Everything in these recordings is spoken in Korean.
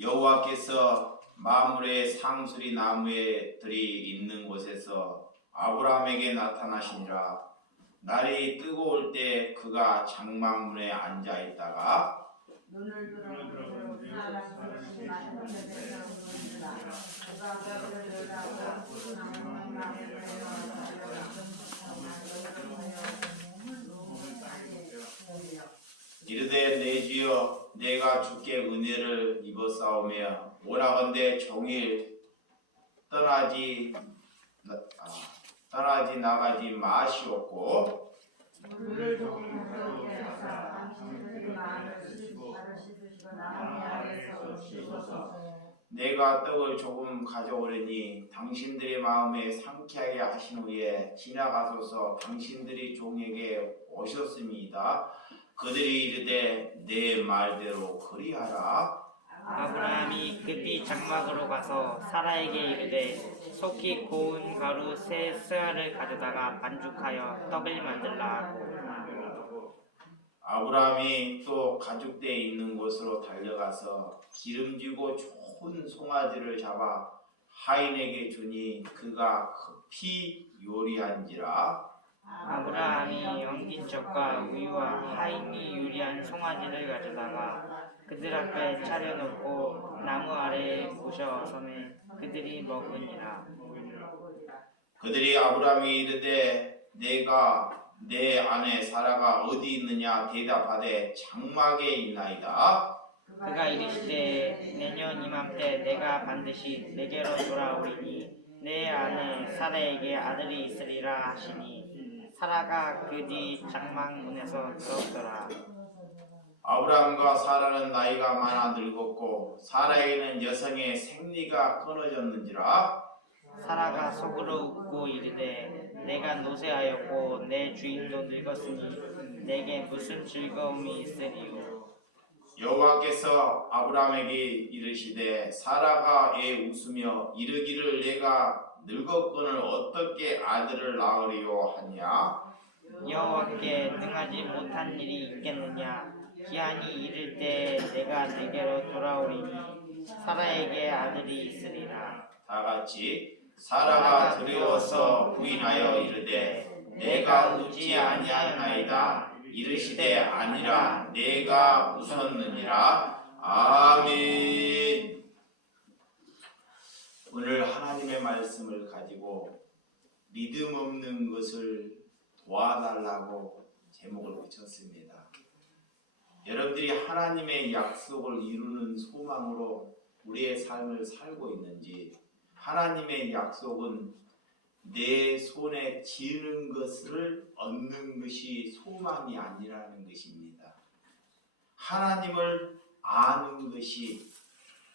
여호와께서 마므레 상수리 나무들이 있는 곳에서 아브라함에게 나타나시니라. 날이 뜨거울 때 그가 장막문에 앉아 있다가 눈을 들어 사람을 마시는 이르되 내 주여 내가 주께 은혜를 입었사오며 오라건대 종일 떠나지 나가지 마시옵고 물을 조금 부드럽게 하사 당신들이 마음을 씻으시고 나무 아래에서 씻어서 내가 떡을 조금 가져오려니 당신들의 마음에 상쾌하게 하신 후에 지나가소서. 당신들이 종에게 오셨습니다. 그들이 이르되 내 말대로 그리하라. 아브라함이 급히 장막으로 가서 사라에게 이르되 속히 고운 가루 세 스아를 가져다가 반죽하여 떡을 만들라 하고 아브라함이 또 가죽대에 있는 곳으로 달려가서 기름지고 좋은 송아지를 잡아 하인에게 주니 그가 급히 요리한지라. 아브라함이 엉킨 젖과 우유와 하인이 요리한 송아지를 가져다가 그들 앞에 차려놓고 나무 아래에 모셔 섬에 그들이 먹으니라. 그들이 아브라함이 이르되 내가 내 아내 사라가 어디 있느냐 대답하되 장막에 있나이다. 그가 이르시되 내년 이맘때 내가 반드시 내게로 돌아오리니 내 아내 사라에게 아들이 있으리라 하시니 사라가 그 뒤 장막 문에서 들었더라. 아브라함과 사라는 나이가 많아 늙었고 사라에게는 여성의 생리가 끊어졌는지라. 사라가 속으로 웃고 이르되 내가 노쇠하였고 내 주인도 늙었으니 내게 무슨 즐거움이 있으리요. 여호와께서 아브라함에게 이르시되 사라가 애 웃으며 이르기를 내가 늙었거늘 어떻게 아들을 낳으리요 하냐. 여호와께 능하지 못한 일이 있겠느냐. 기한이 이를 때 내가 내게로 돌아오리니 사라에게 아들이 있으리라. 다같이 사라가 두려워서 부인하여 이르되 내가 웃지 아니하나이다. 이르시되 아니라 내가 웃었느니라. 아멘. 오늘 하나님의 말씀을 가지고 믿음 없는 것을 도와달라고 제목을 붙였습니다. 여러분들이 하나님의 약속을 이루는 소망으로 우리의 삶을 살고 있는지, 하나님의 약속은 내 손에 쥐는 것을 얻는 것이 소망이 아니라는 것입니다. 하나님을 아는 것이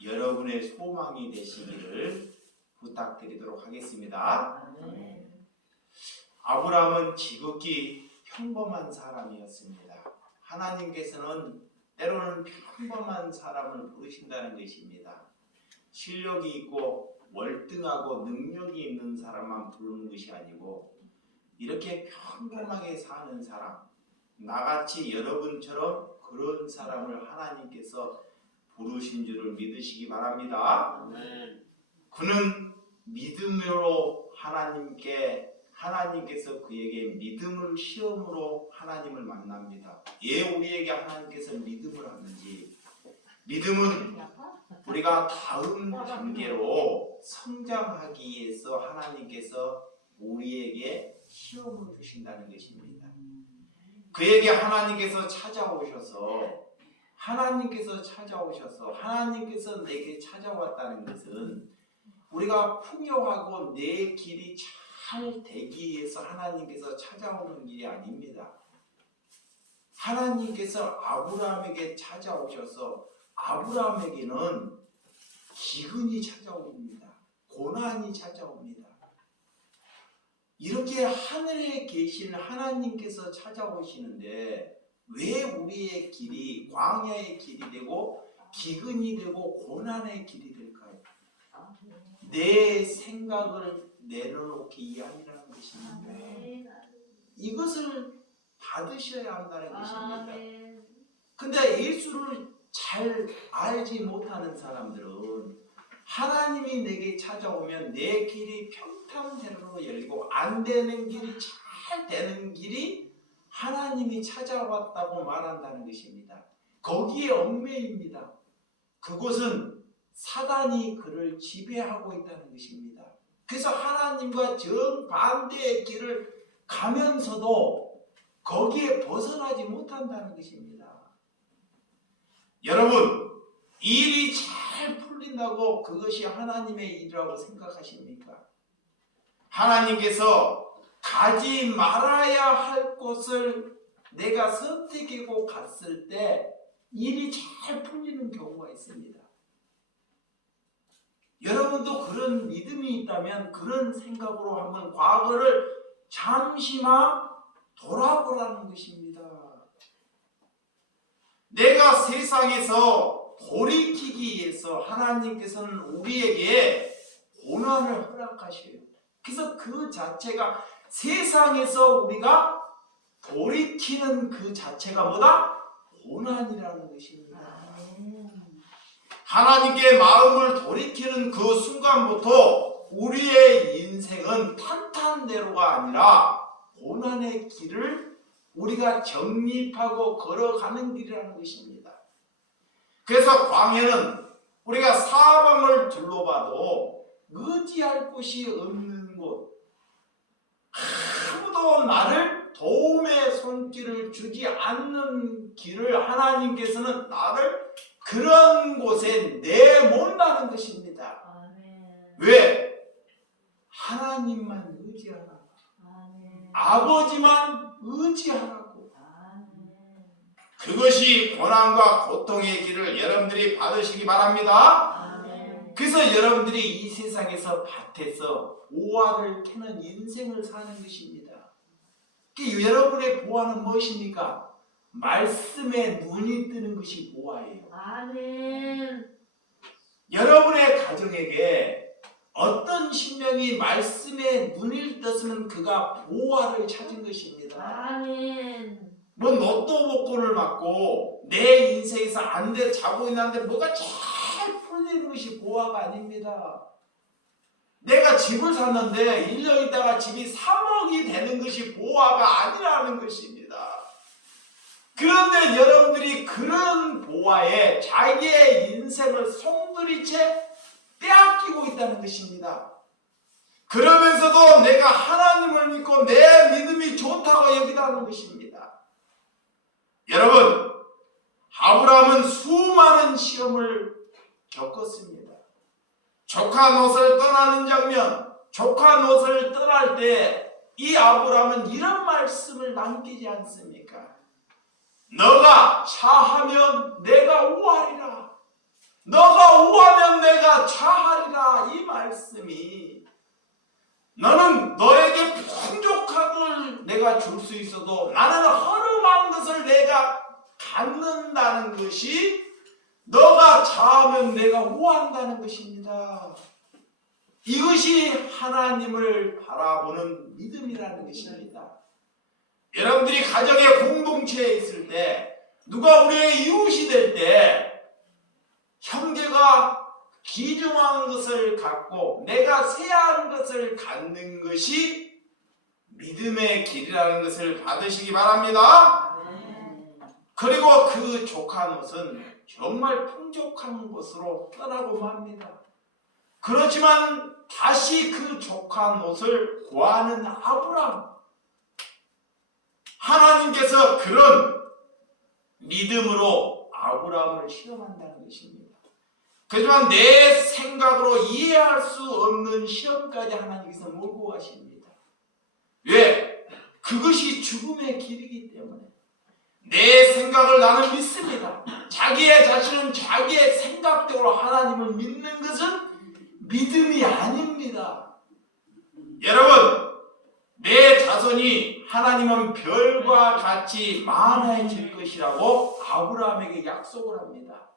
여러분의 소망이 되시기를 부탁드리도록 하겠습니다. 아브라함은 지극히 평범한 사람이었습니다. 하나님께서는 때로는 평범한 사람을 부르신다는 것입니다. 실력이 있고 월등하고 능력이 있는 사람만 부르는 것이 아니고 이렇게 평범하게 사는 사람, 나같이 여러분처럼 그런 사람을 하나님께서 부르신 줄을 믿으시기 바랍니다. 그는 믿음으로 하나님께서 그에게 믿음을 시험으로 하나님을 만납니다. 왜 우리에게 하나님께서 믿음을 하는지, 믿음은 우리가 다음 단계로 성장하기 위해서 하나님께서 우리에게 시험을 주신다는 것입니다. 그에게 하나님께서 찾아오셔서 하나님께서 내게 찾아왔다는 것은 우리가 풍요하고 내 길이 잘 되기 위해서 하나님께서 찾아오는 길이 아닙니다. 하나님께서 아브라함에게 찾아오셔서 아브라함에게는 기근이 찾아옵니다. 고난이 찾아옵니다. 이렇게 하늘에 계신 하나님께서 찾아오시는데 왜 우리의 길이 광야의 길이 되고 기근이 되고 고난의 길이 될까요? 내 생각을 내려놓기 위함이라는 것입니다. 이것을 받으셔야 한다는 것입니다. 근데 예수를 잘 알지 못하는 사람들은 하나님이 내게 찾아오면 내 길이 평탄대로로 열리고 안 되는 길이 잘 되는 길이 하나님이 찾아왔다고 말한다는 것입니다. 거기에 얽매입니다. 그곳은 사단이 그를 지배하고 있다는 것입니다. 그래서 하나님과 정반대의 길을 가면서도 거기에 벗어나지 못한다는 것입니다. 여러분, 일이 잘 풀린다고 그것이 하나님의 일이라고 생각하십니까? 하나님께서 가지 말아야 할 곳을 내가 선택하고 갔을 때 일이 잘 풀리는 경우가 있습니다. 여러분도 그런 믿음이 있다면 그런 생각으로 한번 과거를 잠시만 돌아보라는 것입니다. 내가 세상에서 돌이키기 위해서 하나님께서는 우리에게 고난을 허락하셔요. 그래서 그 자체가 세상에서 우리가 돌이키는 그 자체가 뭐다? 고난이라는 것입니다. 하나님께 마음을 돌이키는 그 순간부터 우리의 인생은 탄탄대로가 아니라 고난의 길을 우리가 정립하고 걸어가는 길이라는 것입니다. 그래서 광야는 우리가 사방을 둘러봐도 의지할 곳이 없는 곳, 아무도 나를 도움의 손길을 주지 않는 길을 하나님께서는 나를 그런 곳에 내몬다는 것입니다. 왜? 하나님만 의지하라. 아버지만 의지하라고. 그것이 고난과 고통의 길을 여러분들이 받으시기 바랍니다. 그래서 여러분들이 이 세상에서 밭에서 보화를 캐는 인생을 사는 것입니다. 여러분의 보화는 무엇입니까? 말씀에 눈이 뜨는 것이 보화예요. 여러분의 가정에게 어떤 신명이 말씀에 눈을 떴으면 그가 보화를 찾은 것입니다. 뭐 로또 복권을 맞고 내 인생에서 안 돼 자고 있는데 뭐가 잘 풀리는 것이 보화가 아닙니다. 내가 집을 샀는데 1년 있다가 집이 3억이 되는 것이 보화가 아니라는 것입니다. 그런데 여러분들이 그런 보화에 자기의 인생을 송두리째 빼앗기고 있다는 것입니다. 그러면서도 내가 하나님을 믿고 내 믿음이 좋다고 여기다는 것입니다. 여러분, 아브라함은 수많은 시험을 겪었습니다. 조카 롯을 떠나는 장면, 조카 롯을 떠날 때 이 아브라함은 이런 말씀을 남기지 않습니까? 너가 차하면 내가 우하리라. 너가 우하면 내가 차하리라. 이 말씀이 너는 너에게 풍족함을 내가 줄 수 있어도 나는 허름한 것을 내가 갖는다는 것이 너가 차하면 내가 우한다는 것입니다. 이것이 하나님을 바라보는 믿음이라는 것입니다. 여러분들이 가정의 공동체에 있을 때 누가 우리의 이웃이 될 때 형제가 귀중한 것을 갖고 내가 세한 것을 갖는 것이 믿음의 길이라는 것을 받으시기 바랍니다. 그리고 그 조카 롯은 정말 풍족한 곳으로 떠나고 맙니다. 그렇지만 다시 그 조카 롯을 구하는 아브라함, 하나님께서 그런 믿음으로 아브라함을 시험한다는 것입니다. 그렇지만 내 생각으로 이해할 수 없는 시험까지 하나님께서 몰고 가십니다. 왜? 그것이 죽음의 길이기 때문에. 내 생각을 나는 믿습니다. 자기의 자신은 자기의 생각대로 하나님을 믿는 것은 믿음이 아닙니다. 여러분, 내 자손이 하나님은 별과 같이 많아질 것이라고 아브라함에게 약속을 합니다.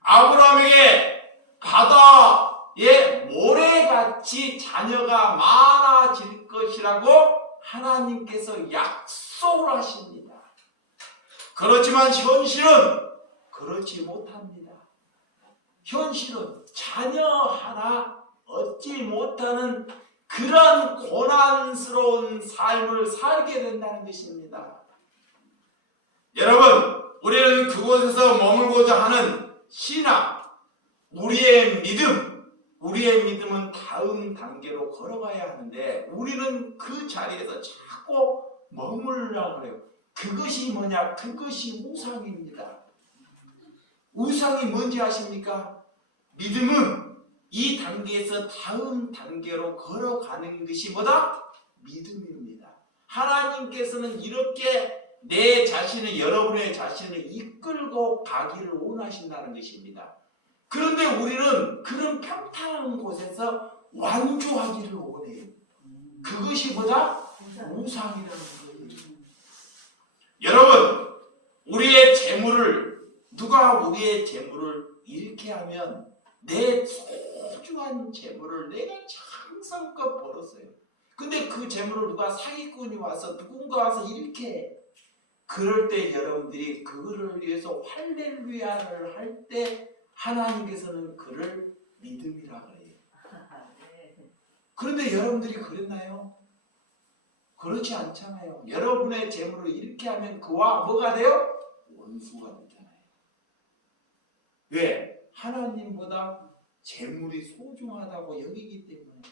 아브라함에게 바다의 모래같이 자녀가 많아질 것이라고 하나님께서 약속을 하십니다. 그렇지만 현실은 그렇지 못합니다. 현실은 자녀 하나 얻지 못하는 그런 고난스러운 삶을 살게 된다는 것입니다. 여러분, 우리는 그곳에서 머물고자 하는 신앙, 우리의 믿음은 다음 단계로 걸어가야 하는데 우리는 그 자리에서 자꾸 머물려고 그래요. 그것이 뭐냐? 그것이 우상입니다. 우상이 뭔지 아십니까? 믿음은 이 단계에서 다음 단계로 걸어가는 것이 뭐다? 믿음입니다. 하나님께서는 이렇게 내 자신을, 여러분의 자신을 이끌고 가기를 원하신다는 것입니다. 그런데 우리는 그런 평탄한 곳에서 완주하기를 원해요. 그것이 뭐다? 우상이라는 거예요. 여러분, 우리의 재물을, 누가 우리의 재물을 잃게 하면 내 소중한 재물을 내가 정성껏 벌었어요. 근데 그 재물을 누가 사기꾼이 와서 누군가 와서 잃게 해. 그럴 때 여러분들이 그거를 위해서 할렐루야를 할 때 하나님께서는 그를 믿음이라고 해요. 그런데 여러분들이 그랬나요? 그렇지 않잖아요. 여러분의 재물을 잃게 하면 그와 뭐가 돼요? 원수가 되잖아요. 왜? 하나님보다 재물이 소중하다고 여기기 때문에.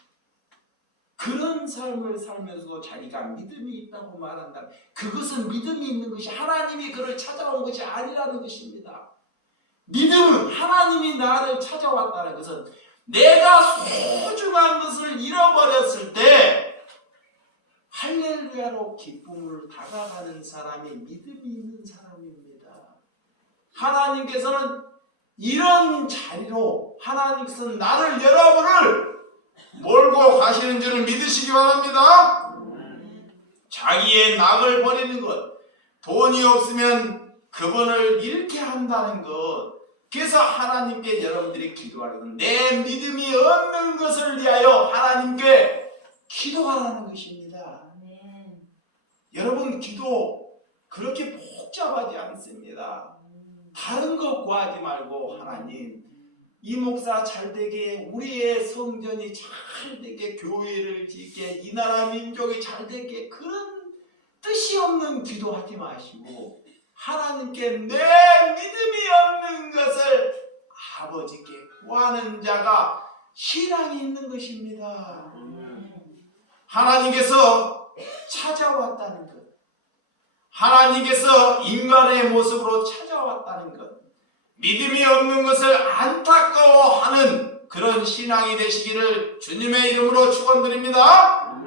그런 삶을 살면서 자기가 믿음이 있다고 말한다. 그것은 믿음이 있는 것이 하나님이 그를 찾아온 것이 아니라는 것입니다. 믿음은 하나님이 나를 찾아왔다는 것은 내가 소중한 것을 잃어버렸을 때 할렐루야로 기쁨을 다가가는 사람이 믿음이 있는 사람입니다. 하나님께서는 이런 자리로 하나님께서는 나를, 여러분을 몰고 가시는 줄을 믿으시기 바랍니다. 자기의 낙을 버리는 것, 돈이 없으면 그분을 잃게 한다는 것. 그래서 하나님께 여러분들이 기도하는, 내 믿음이 없는 것을 위하여 하나님께 기도하라는 것입니다. 여러분, 기도 그렇게 복잡하지 않습니다. 다른 거 구하지 말고 하나님, 이 목사 잘되게, 우리의 성전이 잘되게, 교회를 짓게, 이 나라 민족이 잘되게, 그런 뜻이 없는 기도하지 마시고 하나님께 내 믿음이 없는 것을 아버지께 구하는 자가 신앙이 있는 것입니다. 하나님께서 찾아왔다는 것, 하나님께서 인간의 모습으로 찾아왔다는 것, 믿음이 없는 것을 안타까워하는 그런 신앙이 되시기를 주님의 이름으로 축원드립니다.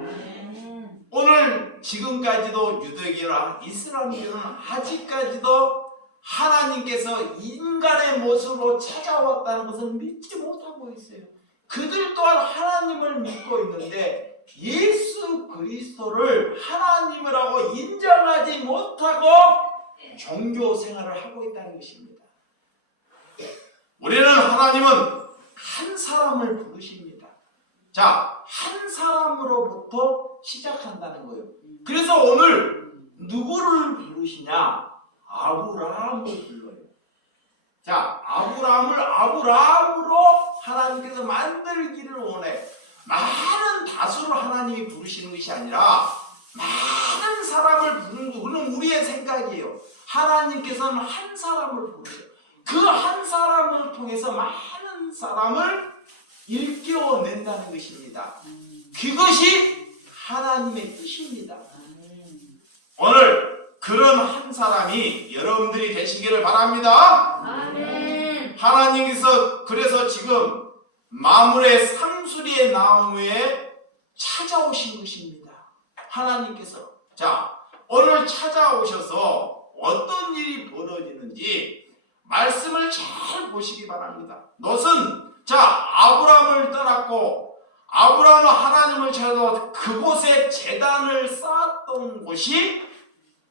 오늘 지금까지도 유대교나 이슬람교는 아직까지도 하나님께서 인간의 모습으로 찾아왔다는 것을 믿지 못하고 있어요. 그들 또한 하나님을 믿고 있는데 예수 그리스도를 하나님이라고 인정하지 못하고 종교 생활을 하고 있다는 것입니다. 우리는, 하나님은 한 사람을 부르십니다. 자, 한 사람으로부터 시작한다는 거예요. 그래서 오늘 누구를 부르시냐? 아브라함을 불러요. 자, 아브라함을 아브라함으로 하나님께서 만들기를 원해. 많은 다수를 하나님이 부르시는 것이 아니라 많은 사람을 부르는 거, 그건 우리의 생각이에요. 하나님께서는 한 사람을 부르셔요. 그 한 사람을 통해서 많은 사람을 일깨워낸다는 것입니다. 그것이 하나님의 뜻입니다. 오늘 그런 한 사람이 여러분들이 되시기를 바랍니다. 아멘. 하나님께서 그래서 지금 마물의 상수리의 나무에 찾아오신 것입니다. 하나님께서, 자, 오늘 찾아오셔서 어떤 일이 벌어지는지 말씀을 잘 보시기 바랍니다. 롯은, 자, 아브라함을 떠났고 아브라함은 하나님을 찾아서 그곳에 제단을 쌓았던 곳이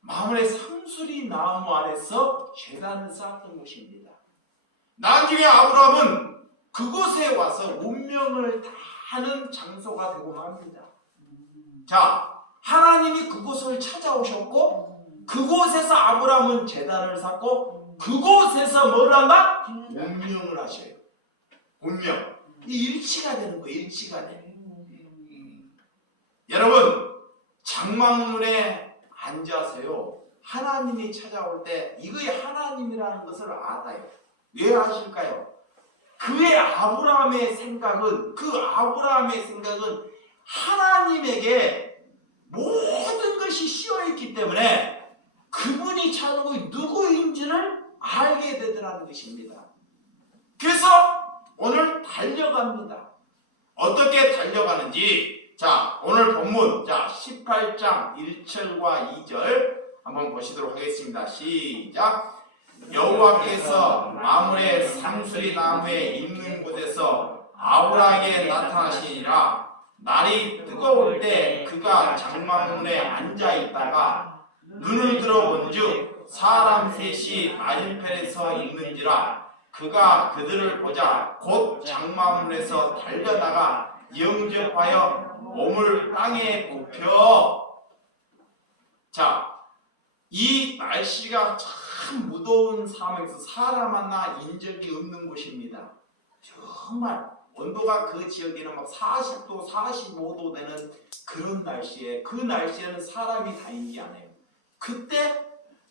마물의 상수리 나무 아래서 제단을 쌓았던 곳입니다. 나중에 아브라함은 그곳에 와서 운명을 다하는 장소가 되고 맙니다. 자, 하나님이 그곳을 찾아오셨고 그곳에서 아브라함은 제단을 쌓고 그곳에서 뭘 한다? 운명을 하셔요. 운명. 이 일치가 되는 거예요. 일치가 돼. 여러분, 장막문에 앉아서요, 하나님이 찾아올 때 이거의 하나님이라는 것을 알아요. 왜 아실까요? 그의 아브라함의 생각은, 그 아브라함의 생각은 하나님에게 모든 것이 씌어있기 때문에 그분이 찾아오고 누구인지를 알게 되더라는 것입니다. 그래서 오늘 달려갑니다. 어떻게 달려가는지, 자, 오늘 본문, 자, 18장 1절과 2절 한번 보시도록 하겠습니다. 시작. 여호와께서 마므레 상수리 나무에 있는 곳에서 아브라함에게 나타나시니라. 날이 뜨거울 때 그가 장막문에 앉아 있다가 눈을 들어본즉 사람 셋이 맞은편에 서 있는지라. 그가 그들을 보자 곧 장막문에서 달려다가 영접하여 몸을 땅에 굽혀. 자, 이 날씨가 참 무더운 사막에서 사람 하나 인적이 없는 곳입니다. 정말 온도가 그 지역에는 막 40도, 45도 되는 그런 날씨에, 그 날씨에는 사람이 다니지 않아요. 그때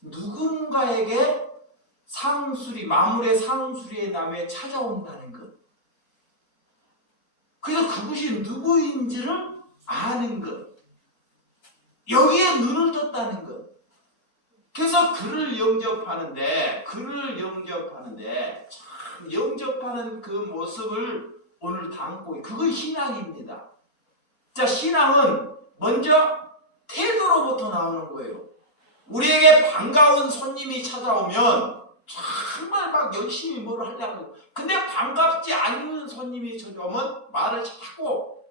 누군가에게 상수리, 마므레 상수리의 나무에 찾아온다는 것. 그래서 그것이 누구인지를 아는 것. 여기에 눈을 떴다는 것. 그래서 그를 영접하는데 참 영접하는 그 모습을 오늘 담고, 그건 신앙입니다. 자, 신앙은 먼저 태도로부터 나오는 거예요. 우리에게 반가운 손님이 찾아오면 정말 막 열심히 뭘 하려고, 근데 반갑지 않는 손님이 찾아오면 말을 자꾸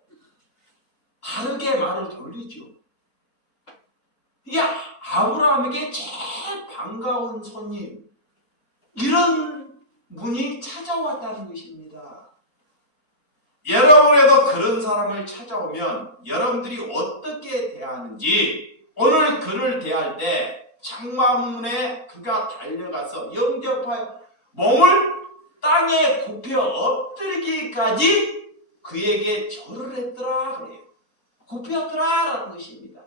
다르게 말을 돌리죠. 이게 아브라함에게 제일 반가운 손님, 이런 분이 찾아왔다는 것입니다. 여러분에도 그런 사람을 찾아오면 여러분들이 어떻게 대하는지, 오늘 그를 대할 때 장막문에 그가 달려가서 영접하여 몸을 땅에 굽혀 엎드리기까지 그에게 절을 했더라 그래요. 굽혔더라라는 것입니다.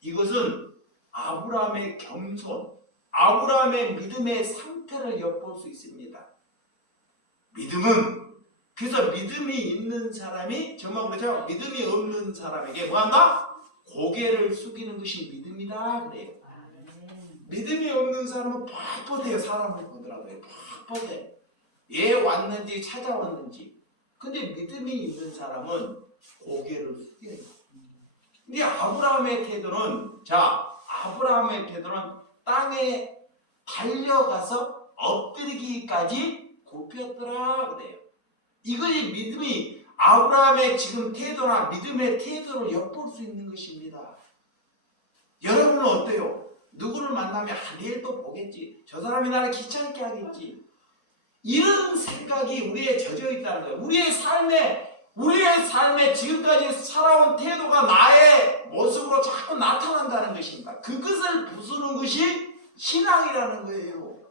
이것은 아브라함의 겸손, 아브라함의 믿음의 상태를 엿볼 수 있습니다. 믿음은, 그래서 믿음이 있는 사람이, 정말 그렇죠? 믿음이 없는 사람에게 뭐한다? 고개를 숙이는 것이 믿음이다 그래요. 믿음이 없는 사람은 뻣뻣해요. 사람을 보더라고요. 뻣뻣해. 얘 왔는지 찾아왔는지. 근데 믿음이 있는 사람은 고개를 숙여요. 근데 아브라함의 태도는, 자, 아브라함의 태도는 땅에 달려가서 엎드리기까지 굽혔더라 그래요. 이것이 믿음이, 아브라함의 지금 태도나 믿음의 태도를 엿볼 수 있는 것입니다. 여러분은 어때요? 누구를 만나면 내일 또 보겠지, 저 사람이 나를 귀찮게 하겠지, 이런 생각이 우리에 젖어 있다는 거예요. 우리의 삶에 지금까지 살아온 태도가 나의 모습으로 자꾸 나타난다는 것입니다. 그것을 부수는 것이 신앙이라는 거예요.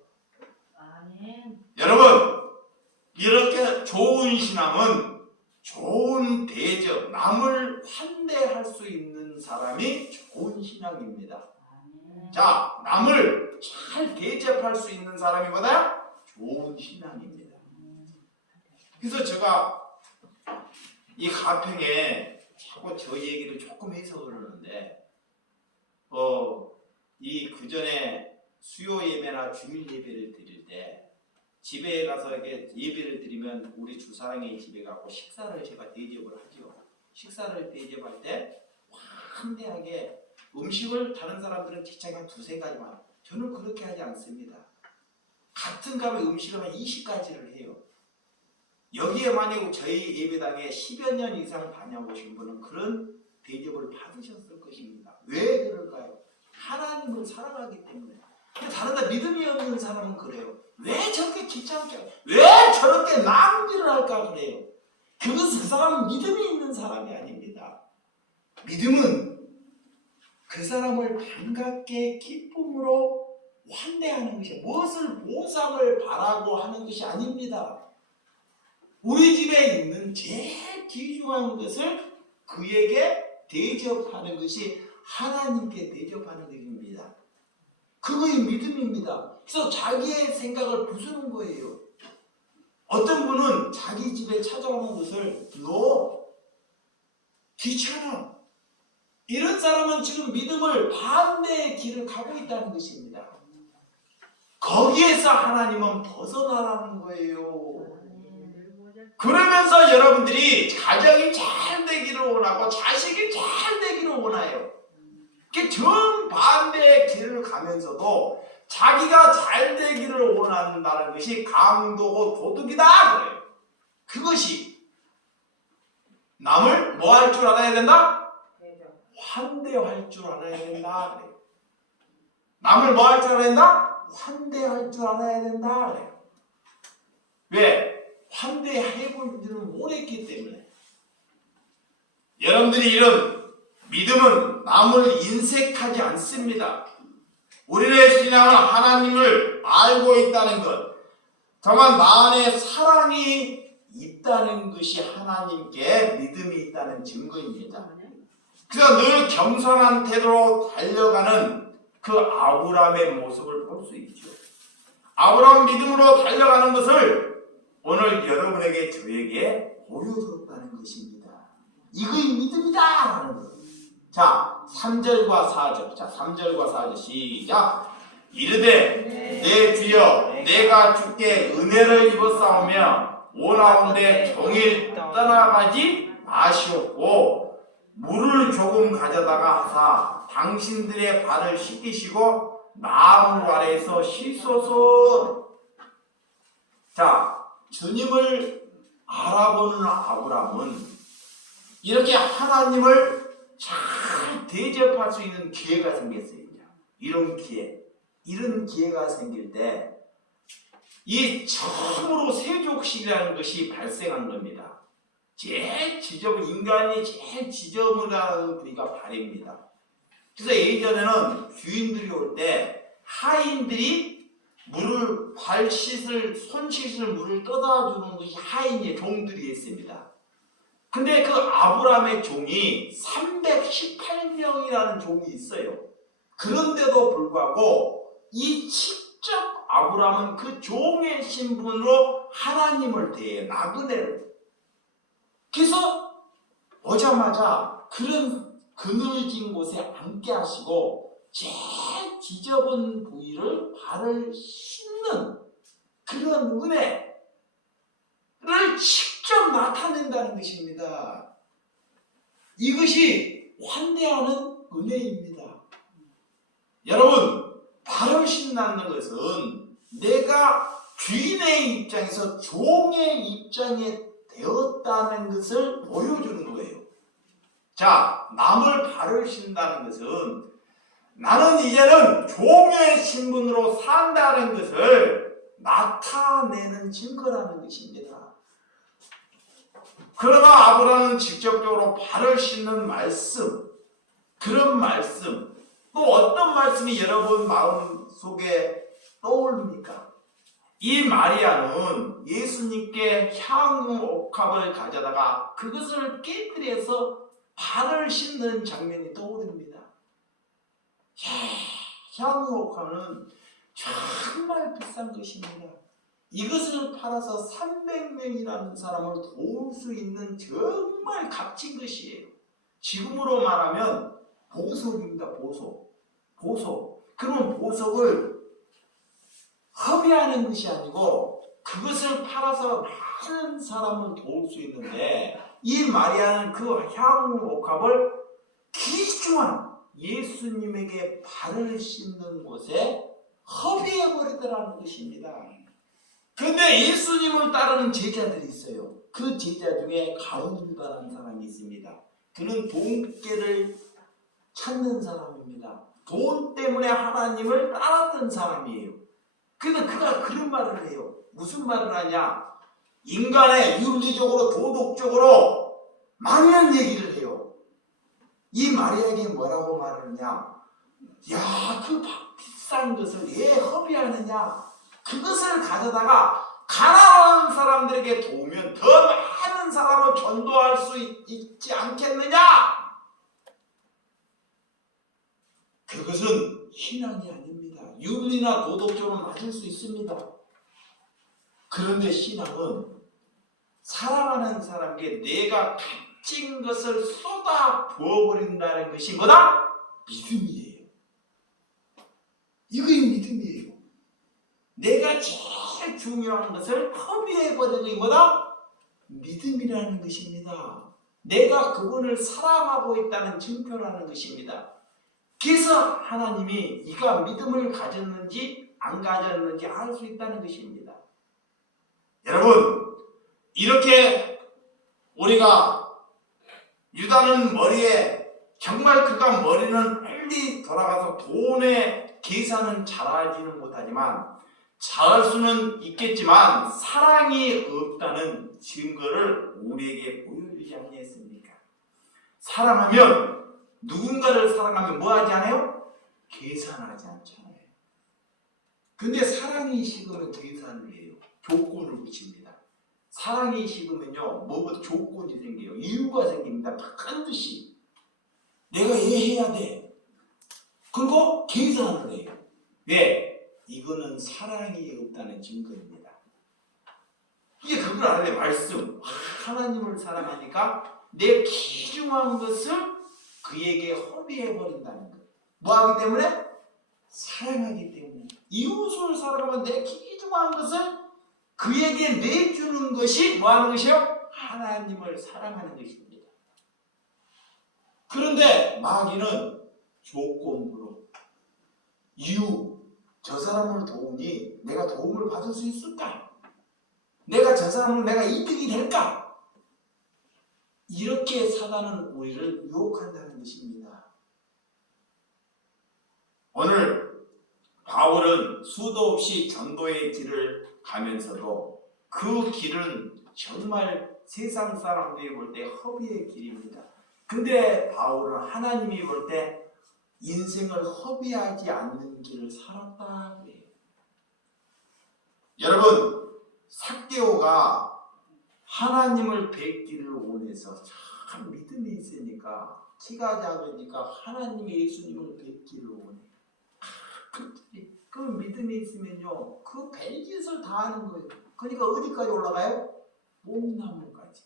아멘. 여러분, 이렇게 좋은 신앙은 좋은 대접, 남을 환대할 수 있는 사람이 좋은 신앙입니다. 아멘. 자, 남을 잘 대접할 수 있는 사람이 뭐다? 좋은 신앙입니다. 그래서 제가 이 가평에 자꾸 저 얘기를 조금 해서 그러는데, 이 그전에 수요 예배나 주일 예배를 드릴 때 집에 가서 이렇게 예배를 드리면 우리 주사랑의 집에 가고 식사를 제가 대접을 하죠. 식사를 대접할 때 환대하게 음식을, 다른 사람들은 직장에 한 2-3가지만, 저는 그렇게 하지 않습니다. 같은 값의 음식을 한 20가지를 해요. 여기에 만약 저희 예배당에 10여 년 이상 다녀보신 분은 그런 대접을 받으셨을 것입니다. 왜 그럴까요? 하나님을 사랑하기 때문에. 근데 다른 데 믿음이 없는 사람은 그래요. 왜 저렇게 귀찮게, 왜 저렇게 낭비를 할까 그래요. 그것은 그 사람은 믿음이 있는 사람이 아닙니다. 믿음은 그 사람을 반갑게 기쁨으로 환대하는 것이 무엇을 보상을 바라고 하는 것이 아닙니다. 우리 집에 있는 제일 귀중한 것을 그에게 대접하는 것이 하나님께 대접하는 것입니다. 그거의 믿음입니다. 그래서 자기의 생각을 부수는 거예요. 어떤 분은 자기 집에 찾아오는 것을 너 귀찮아. 이런 사람은 지금 믿음을 반대의 길을 가고 있다는 것입니다. 거기에서 하나님은 벗어나라는 거예요. 그러면서 여러분들이 가정이 잘 되기를 원하고 자식이 잘 되기를 원해요. 정반대의 길을 가면서도 자기가 잘 되기를 원한다는 것이 강도고 도덕이다 그래요. 그것이 남을 뭐 할 줄 알아야 된다? 환대할 줄 알아야 된다 그래요. 남을 뭐 할 줄 알아야 된다? 환대할 줄 알아야 된다 그래요. 왜? 환대해본 줄은 못했기 때문에. 여러분들이 이런 믿음은 남을 인색하지 않습니다. 우리의 신앙은 하나님을 알고 있다는 것, 다만 나 안에 사랑이 있다는 것이 하나님께 믿음이 있다는 증거입니다. 그래서 늘 겸손한 태도로 달려가는 그 아브라함의 모습을 볼 수 있죠. 아브라함 믿음으로 달려가는 것을 오늘 여러분에게 저에게 보여줬다는 것입니다. 이거의 믿음이다 하는 것. 자, 3절과 4절. 자, 3절과 4절 시작. 이르되 내 주여 내가 주께 은혜를 입었사오며 오나온데 종일 떠나가지 마시옵고 물을 조금 가져다가 하사 당신들의 발을 씻기시고 나무 아래에서 씻소서. 자, 주님을 알아보는 아브라함은 이렇게 하나님을 잘 대접할 수 있는 기회가 생겼어요. 이런 기회가 생길 때 이 처음으로 세족식이라는 것이 발생한 겁니다. 인간이 제일 지저분한 부위가 발입니다. 그래서 예전에는 주인들이 올 때 하인들이 물을 손 씻을 물을 떠다 주는 것이 하인의 종들이 있습니다. 근데 그 아브라함의 종이 318명이라는 종이 있어요. 그런데도 불구하고 이 직접 아브라함은 그 종의 신분으로 하나님을 대해 나그네를. 그래서 오자마자 그런 그늘진 곳에 앉게 하시고 제일 지저분 부위를 발을 씻는 그런 은혜를 직접 나타낸다는 것입니다. 이것이 환대하는 은혜입니다. 여러분, 발을 씻는 것은 내가 주인의 입장에서 종의 입장에 되었다는 것을 보여주는 거예요. 자, 남을 발을 씻는다는 것은 나는 이제는 종의 신분으로 산다는 것을 나타내는 증거라는 것입니다. 그러나 아브라함은 직접적으로 발을 씻는 말씀, 그런 말씀, 또 어떤 말씀이 여러분 마음속에 떠오릅니까? 이 마리아는 예수님께 향후 옥합을 가져다가 그것을 깨뜨려서 발을 씻는 장면이 떠오릅니다. 향후 옥합은 정말 비싼 것입니다. 이것을 팔아서 300명이라는 사람을 도울 수 있는 정말 값진 것이에요. 지금으로 말하면 보석입니다. 보석. 그러면 보석을 허비하는 것이 아니고 그것을 팔아서 많은 사람을 도울 수 있는데 이 마리아는 그 향후 옥합을 귀중한 예수님에게 발을 씻는 곳에 허비해버리더라는 것입니다. 그런데 예수님을 따르는 제자들이 있어요. 그 제자 중에 가룟 유다라는 사람이 있습니다. 그는 돈깨를 찾는 사람입니다. 돈 때문에 하나님을 따랐던 사람이에요. 그래서 그가 그런 말을 해요. 무슨 말을 하냐? 인간의 윤리적으로 도덕적으로 맞는 얘기를 해요. 이 마리아에게 뭐라고 말을 하냐? 야, 그 비싼 것을 왜 허비하느냐? 그것을 가져다가 가난한 사람들에게 도우면 더 많은 사람을 전도할 수 있지 않겠느냐? 그것은 신앙이 아닙니다. 윤리나 도덕적으로 맞을 수 있습니다. 그런데 신앙은 사랑하는 사람에게 내가 값진 것을 쏟아 부어버린다는 것이 뭐다? 믿음이에요. 이게 믿음이에요. 내가 제일 중요한 것을 허비해버리는 게 뭐다? 믿음이라는 것입니다. 내가 그분을 사랑하고 있다는 증표라는 것입니다. 그래서 하나님이 네가 믿음을 가졌는지 안 가졌는지 알 수 있다는 것입니다. 여러분, 이렇게 우리가 유다는 머리에 정말 그가 머리는 빨리 돌아가서 돈의 계산은 잘하지는 못하지만 잘할 수는 있겠지만 사랑이 없다는 증거를 우리에게 보여주지 않겠습니까? 사랑하면 누군가를 사랑하면 뭐 하지 않아요? 계산하지 않잖아요. 근데 사랑이 식으면 계산을 해요. 조건을 붙입니다. 사랑이 식으면요, 뭐부터 조건이 생겨요. 이유가 생깁니다. 반드시 내가 이해해야 돼. 그리고 계산을 해요. 왜? 이거는 사랑이 없다는 증거입니다. 이게 그걸 알아요. 말씀. 하나님을 사랑하니까 내 귀중한 것을 그에게 허비해버린다는 것. 뭐하기 때문에? 사랑하기 때문에. 이웃을 사랑하면 내 귀중한 것을 그에게 내주는 것이 뭐하는 것이요? 하나님을 사랑하는 것입니다. 그런데 마귀는 조건부로 이유, 저 사람을 도우니 내가 도움을 받을 수 있을까? 내가 저 사람을 내가 이득이 될까? 이렇게 사단은 우리를 유혹한다는 것입니다. 오늘 바울은 수도 없이 전도의 길을 가면서도 그 길은 정말 세상 사람들이 볼 때 허비의 길입니다. 근데 바울은 하나님이 볼 때 인생을 허비하지 않는 길을 살았다 그래요. 여러분, 삭개오가 하나님을 뵙기를 원해서 참 믿음이 있으니까 키가 작으니까 하나님 예수님을 뵙기를 원해. 그 믿음이 있으면요, 그 별짓을 다 하는 거예요. 그러니까 어디까지 올라가요? 몸나무까지.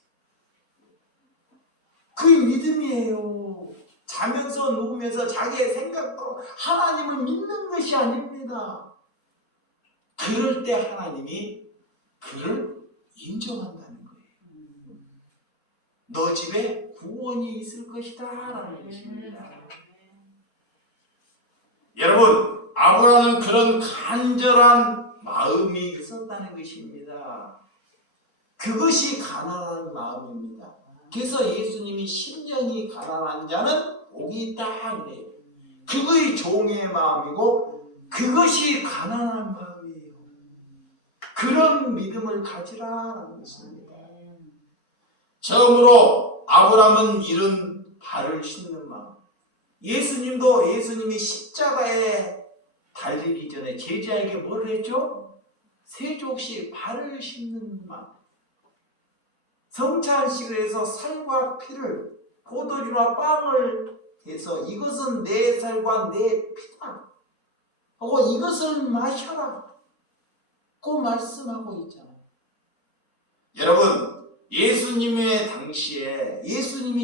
그게 믿음이에요. 자면서 누우면서 자기의 생각도 하나님을 믿는 것이 아닙니다. 그럴 때 하나님이 그를 인정한다는 거예요. 너 집에 구원이 있을 것이다 라는 것입니다. 여러분, 아브라함은 그런 간절한 마음이 있었다는 것입니다. 그것이 가난한 마음입니다. 그래서 예수님이 심령이 가난한 자는 복이 있다 그래요. 그것이 종의 마음이고 그것이 가난한 마음이에요. 그런 믿음을 가지라는 것입니다. 처음으로 아브라함은 이런 발을 씻는 마음. 예수님이 십자가에 달리기 전에 제자에게 뭘 했죠? 세족씩 발을 씻는 마음. 성찬식을 해서 살과 피를 포도주와 빵을 해서 이것은 내 살과 내 피다 하고 이것을 마셔라 고 말씀하고 있잖아요. 여러분, 예수님이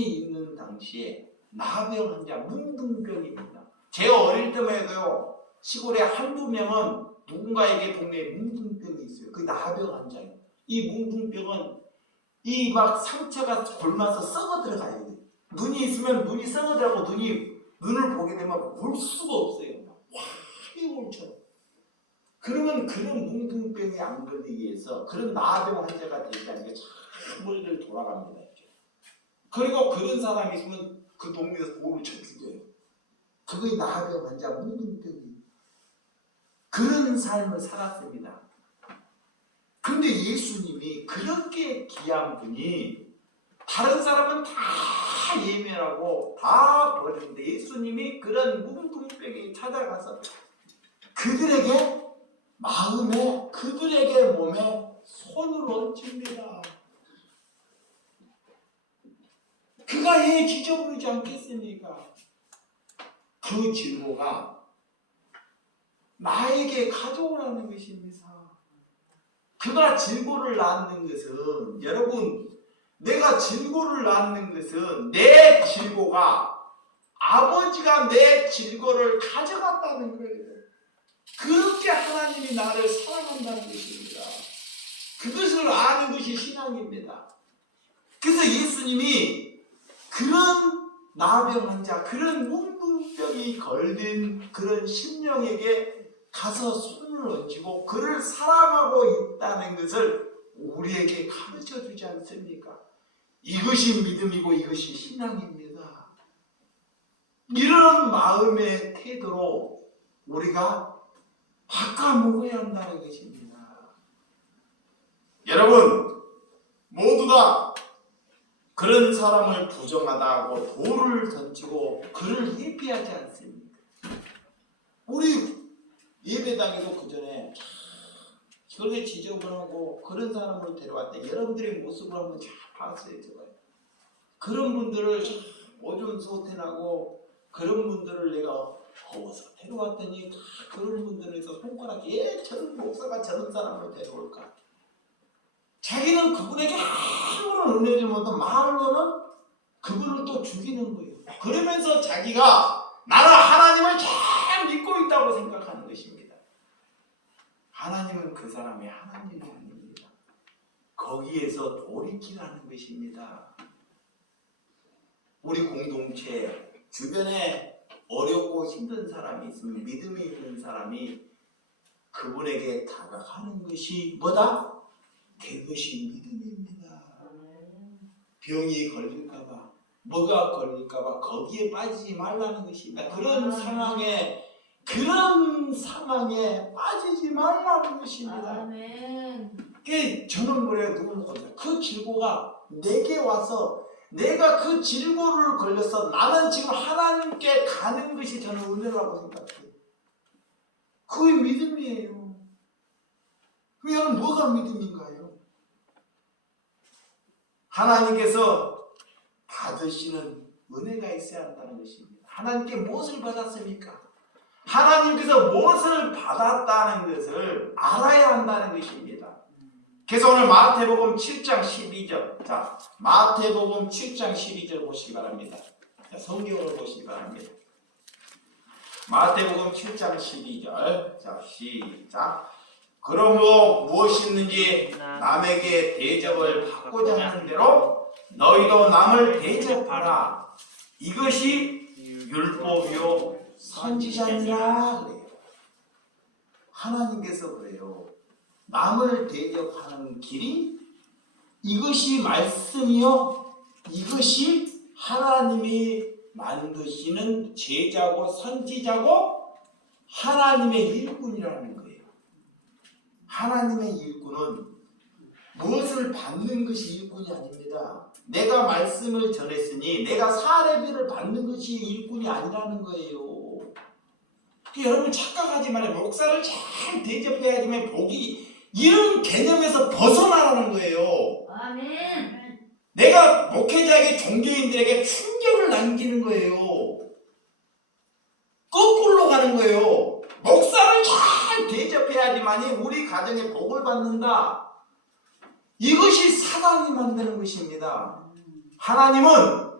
있는 당시에 나병 환자, 뭉둥병입니다. 제가 어릴 때만 해도요, 시골에 한두 명은 누군가에게 동네에 뭉둥병이 있어요. 그게 나병 환자예요. 이 뭉둥병은 이 막 상처가 골마서 썩어 들어가요. 눈이 있으면 눈이 썩어 들어가고 눈을 보게 되면 볼 수가 없어요. 화이올처럼. 그러면 그런 뭉둥병이 안 걸리기 위해서 그런 나병 환자가 되지 않게 참 머리를 돌아갑니다. 그리고 그런 사람이 있으면 그 동네에서 돌을 쳐 죽여요. 그게 나병 환자, 뭉둥병이. 그런 삶을 살았습니다. 근데 예수님이 그렇게 귀한 분이 다른 사람은 다 예멸하고 다 버리는데 예수님이 그런 뭉둥병이 찾아가서 그들에게 마음에, 그들에게 몸에 손을 얹습니다. 그가 해지져 버리지 않겠습니까? 그 질고가 나에게 가져오라는 것입니다. 그가 질고를 낳는 것은, 여러분, 내가 질고를 낳는 것은 내 질고가 아버지가 내 질고를 가져갔다는 거예요. 그렇게 하나님이 나를 사랑한다는 것입니다. 그것을 아는 것이 신앙입니다. 그래서 예수님이 그런 나병 환자, 그런 문둥병이 걸린 그런 심령에게 가서 손을 얹고 그를 사랑하고 있다는 것을 우리에게 가르쳐 주지 않습니까? 이것이 믿음이고 이것이 신앙입니다. 이런 마음의 태도로 우리가 바꿔먹어야 한다는 것입니다. 여러분, 모두가 그런 사람을 부정하다고 돌을 던지고 그를 예피하지 않습니까? 우리 예배당에도 그 전에 그렇게 지저분하고 그런 사람을 데려왔대. 여러분들의 모습을 한번 잘 봤어요. 제가. 그런 분들을 오줌 소태나고 그런 분들을 내가 거워서 데려왔더니 그런 분들에서 손가락에 저런 목사가 저런 사람을 데려올까? 자기는 그분에게 아무런 은혜를 못한 말로는 그분을 또 죽이는 거예요. 그러면서 자기가 나는 하나님을 잘 믿고 있다고 생각하는 것입니다. 하나님은 그 사람의 하나님이 아닙니다. 거기에서 돌이키라는 것입니다. 우리 공동체 주변에 어렵고 힘든 사람이 있으면 믿음이 있는 사람이 그분에게 다가가는 것이 뭐다? 그것이 믿음입니다. 병이 걸릴까봐, 뭐가 걸릴까봐 거기에 빠지지 말라는 것입니다. 그런 상황에 빠지지 말라는 것입니다. 아멘. 저는 그래요. 누구는 거죠. 그 질고가 내게 와서 내가 그 질고를 걸려서 나는 지금 하나님께 가는 것이 저는 은혜라고 생각해요. 그게 믿음이에요. 여러분, 뭐가 믿음인가요? 하나님께서 받으시는 은혜가 있어야 한다는 것입니다. 하나님께 무엇을 받았습니까? 하나님께서 무엇을 받았다는 것을 알아야 한다는 것입니다. 그래서 오늘 마태복음 7장 12절, 자, 마태복음 7장 12절 보시기 바랍니다. 자, 성경을 보시기 바랍니다. 마태복음 7장 12절, 자, 시작. 그러므로 무엇이 있는지 남에게 대접을 받고자 하는 대로 너희도 남을 대접하라. 이것이 율법이요 선지자니라 그래요. 하나님께서 그래요. 남을 대접하는 길이 이것이 말씀이요, 이것이 하나님이 만드시는 제자고 선지자고 하나님의 일꾼이라는 거예요. 하나님의 일꾼은 무엇을 받는 것이 일꾼이 아닙니다. 내가 말씀을 전했으니 내가 사례비를 받는 것이 일꾼이 아니라는 거예요. 여러분 착각하지 말아요. 목사를 잘 대접해야지만 복이, 이런 개념에서 벗어나라는 거예요. 아멘. 내가 목회자에게 종교인들에게 충격을 남기는 거예요. 거꾸로 가는 거예요. 목사를 잘 대접해야지만이 우리 가정에 복을 받는다. 이것이 사단이 만드는 것입니다. 하나님은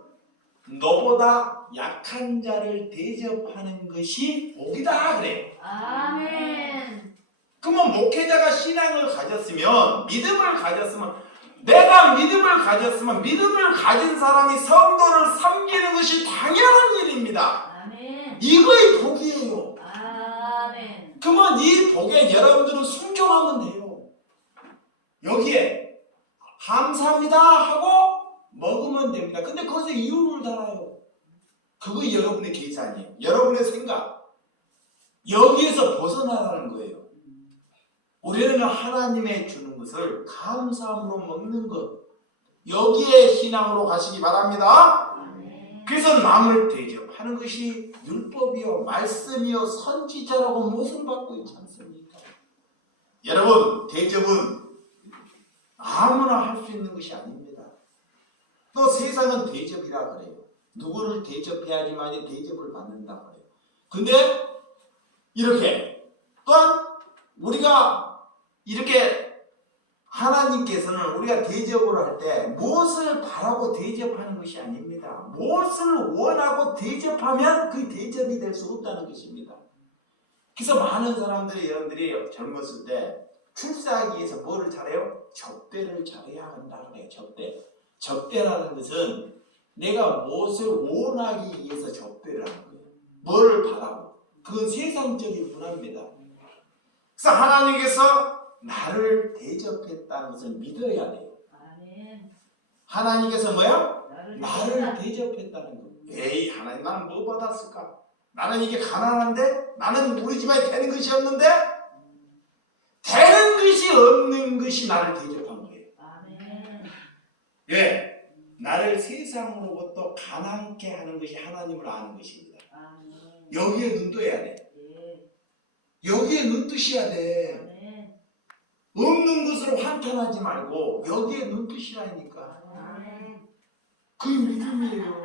너보다 약한 자를 대접하는 것이 복이다 그래요. 아멘. 그러면 목회자가 신앙을 가졌으면, 믿음을 가졌으면, 내가 믿음을 가졌으면 믿음을 가진 사람이 성도를 섬기는 것이 당연한 일입니다. 아멘. 이거의 복이에요. 아멘. 그러면 이 복에 여러분들은 순종하면 돼요. 여기에 감사합니다 하고 먹으면 됩니다. 근데 거기서 이유를 달아요. 그거 여러분의 계산이에요. 여러분의 생각. 여기에서 벗어나라는 거예요. 우리는 하나님의 주는 것을 감사함으로 먹는 것, 여기에 신앙으로 가시기 바랍니다. 아멘. 그래서 남을 대접하는 것이 율법이요 말씀이요 선지자라고 못을 받고 있지 않습니까? 여러분 대접은 아무나 할 수 있는 것이 아닙니다. 또 세상은 대접이라 그래요. 누구를 대접해야지만 대접을 받는다 그래요. 근데 이렇게 또한 우리가 이렇게 하나님께서는 우리가 대접을 할 때 무엇을 바라고 대접하는 것이 아닙니다. 무엇을 원하고 대접하면 그 대접이 될 수 없다는 것입니다. 그래서 많은 사람들이 여러분들이 젊었을 때 출세하기 위해서 뭐를 잘해요? 접대를 잘해야 한다 그래요. 접대라는 것은 내가 무엇을 원하기 위해서 접대를 하는 거예요. 뭐를 바라고. 그건 세상적인 문화입니다. 그래서 하나님께서 나를 대접했다는 것을 믿어야 돼요. 아멘. 하나님께서 뭐야? 나를 대접했다는 거. 에이 하나님 나는 뭐 받았을까? 나는 이게 가난한데? 나는 우리 집안에 되는 것이 없는데? 되는 것이 없는 것이 나를 대접한 거예요. 아멘. 예, 나를 세상으로부터 가난케 하는 것이 하나님을 아는 것입니다. 아멘. 여기에 눈 떠야 돼. 예. 여기에 눈 뜨셔야 돼. 아멘. 없는 것으로 한탄하지 말고 여기에 눈 뜨시라니까. 아멘. 그게 믿음이에요.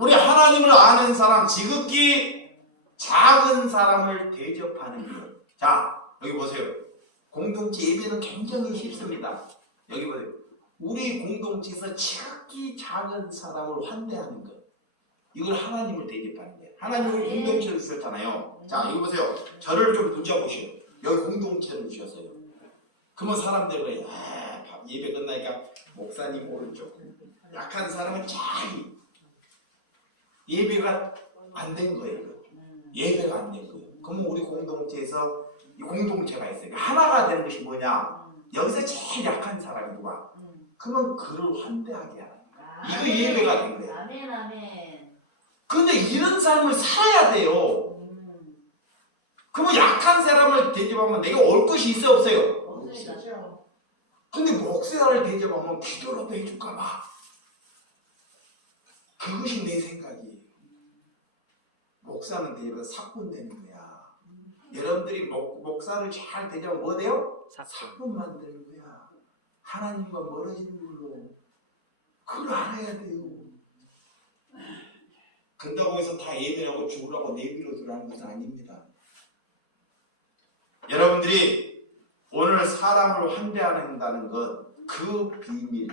우리 하나님을 아는 사람, 지극히 작은 사람을 대접하는 것. 자, 여기 보세요. 공동체 예배는 굉장히 쉽습니다. 여기 보세요. 우리 공동체에서 지극히 작은 사람을 환대하는 것. 이걸 하나님을 대접하는 거예요. 하나님을 공동체를 쓰셨잖아요. 자, 이거 보세요. 저를 좀 붙잡으시오. 여기 공동체를 주셨어요. 그러면 사람들이 그래요. 예배 끝나니까 목사님 오른쪽. 약한 사람은 자기. 예배가 안 된 거예요. 예배가 안 된 거예요. 그러면 우리 공동체에서 이 공동체가 있어요. 하나가 되는 것이 뭐냐? 여기서 제일 약한 사람이 누가? 그러면 그를 환대하게 하는 거예요. 이거 예배가 된 거예요. 아멘. 아멘. 근데 이런 삶을 살아야 돼요. 그러면 약한 사람을 대접하면 내가 올 것이 있어 없어요? 없습니다. 근데 목사를 대접하면 기도라도 해줄까 봐. 그것이 내 생각이에요. 목사는 대접은 사꾼되는 거야. 여러분들이 목사를 잘 대접하면 뭐 돼요? 사꾼 만드는 거야. 하나님과 멀어지는 걸로. 그걸 알아야 돼요. 그런다고 해서 다 예배하고 죽으라고 내비로 두라는 것은 아닙니다. 여러분들이 오늘 사람을 환대한다는 것, 그 비밀.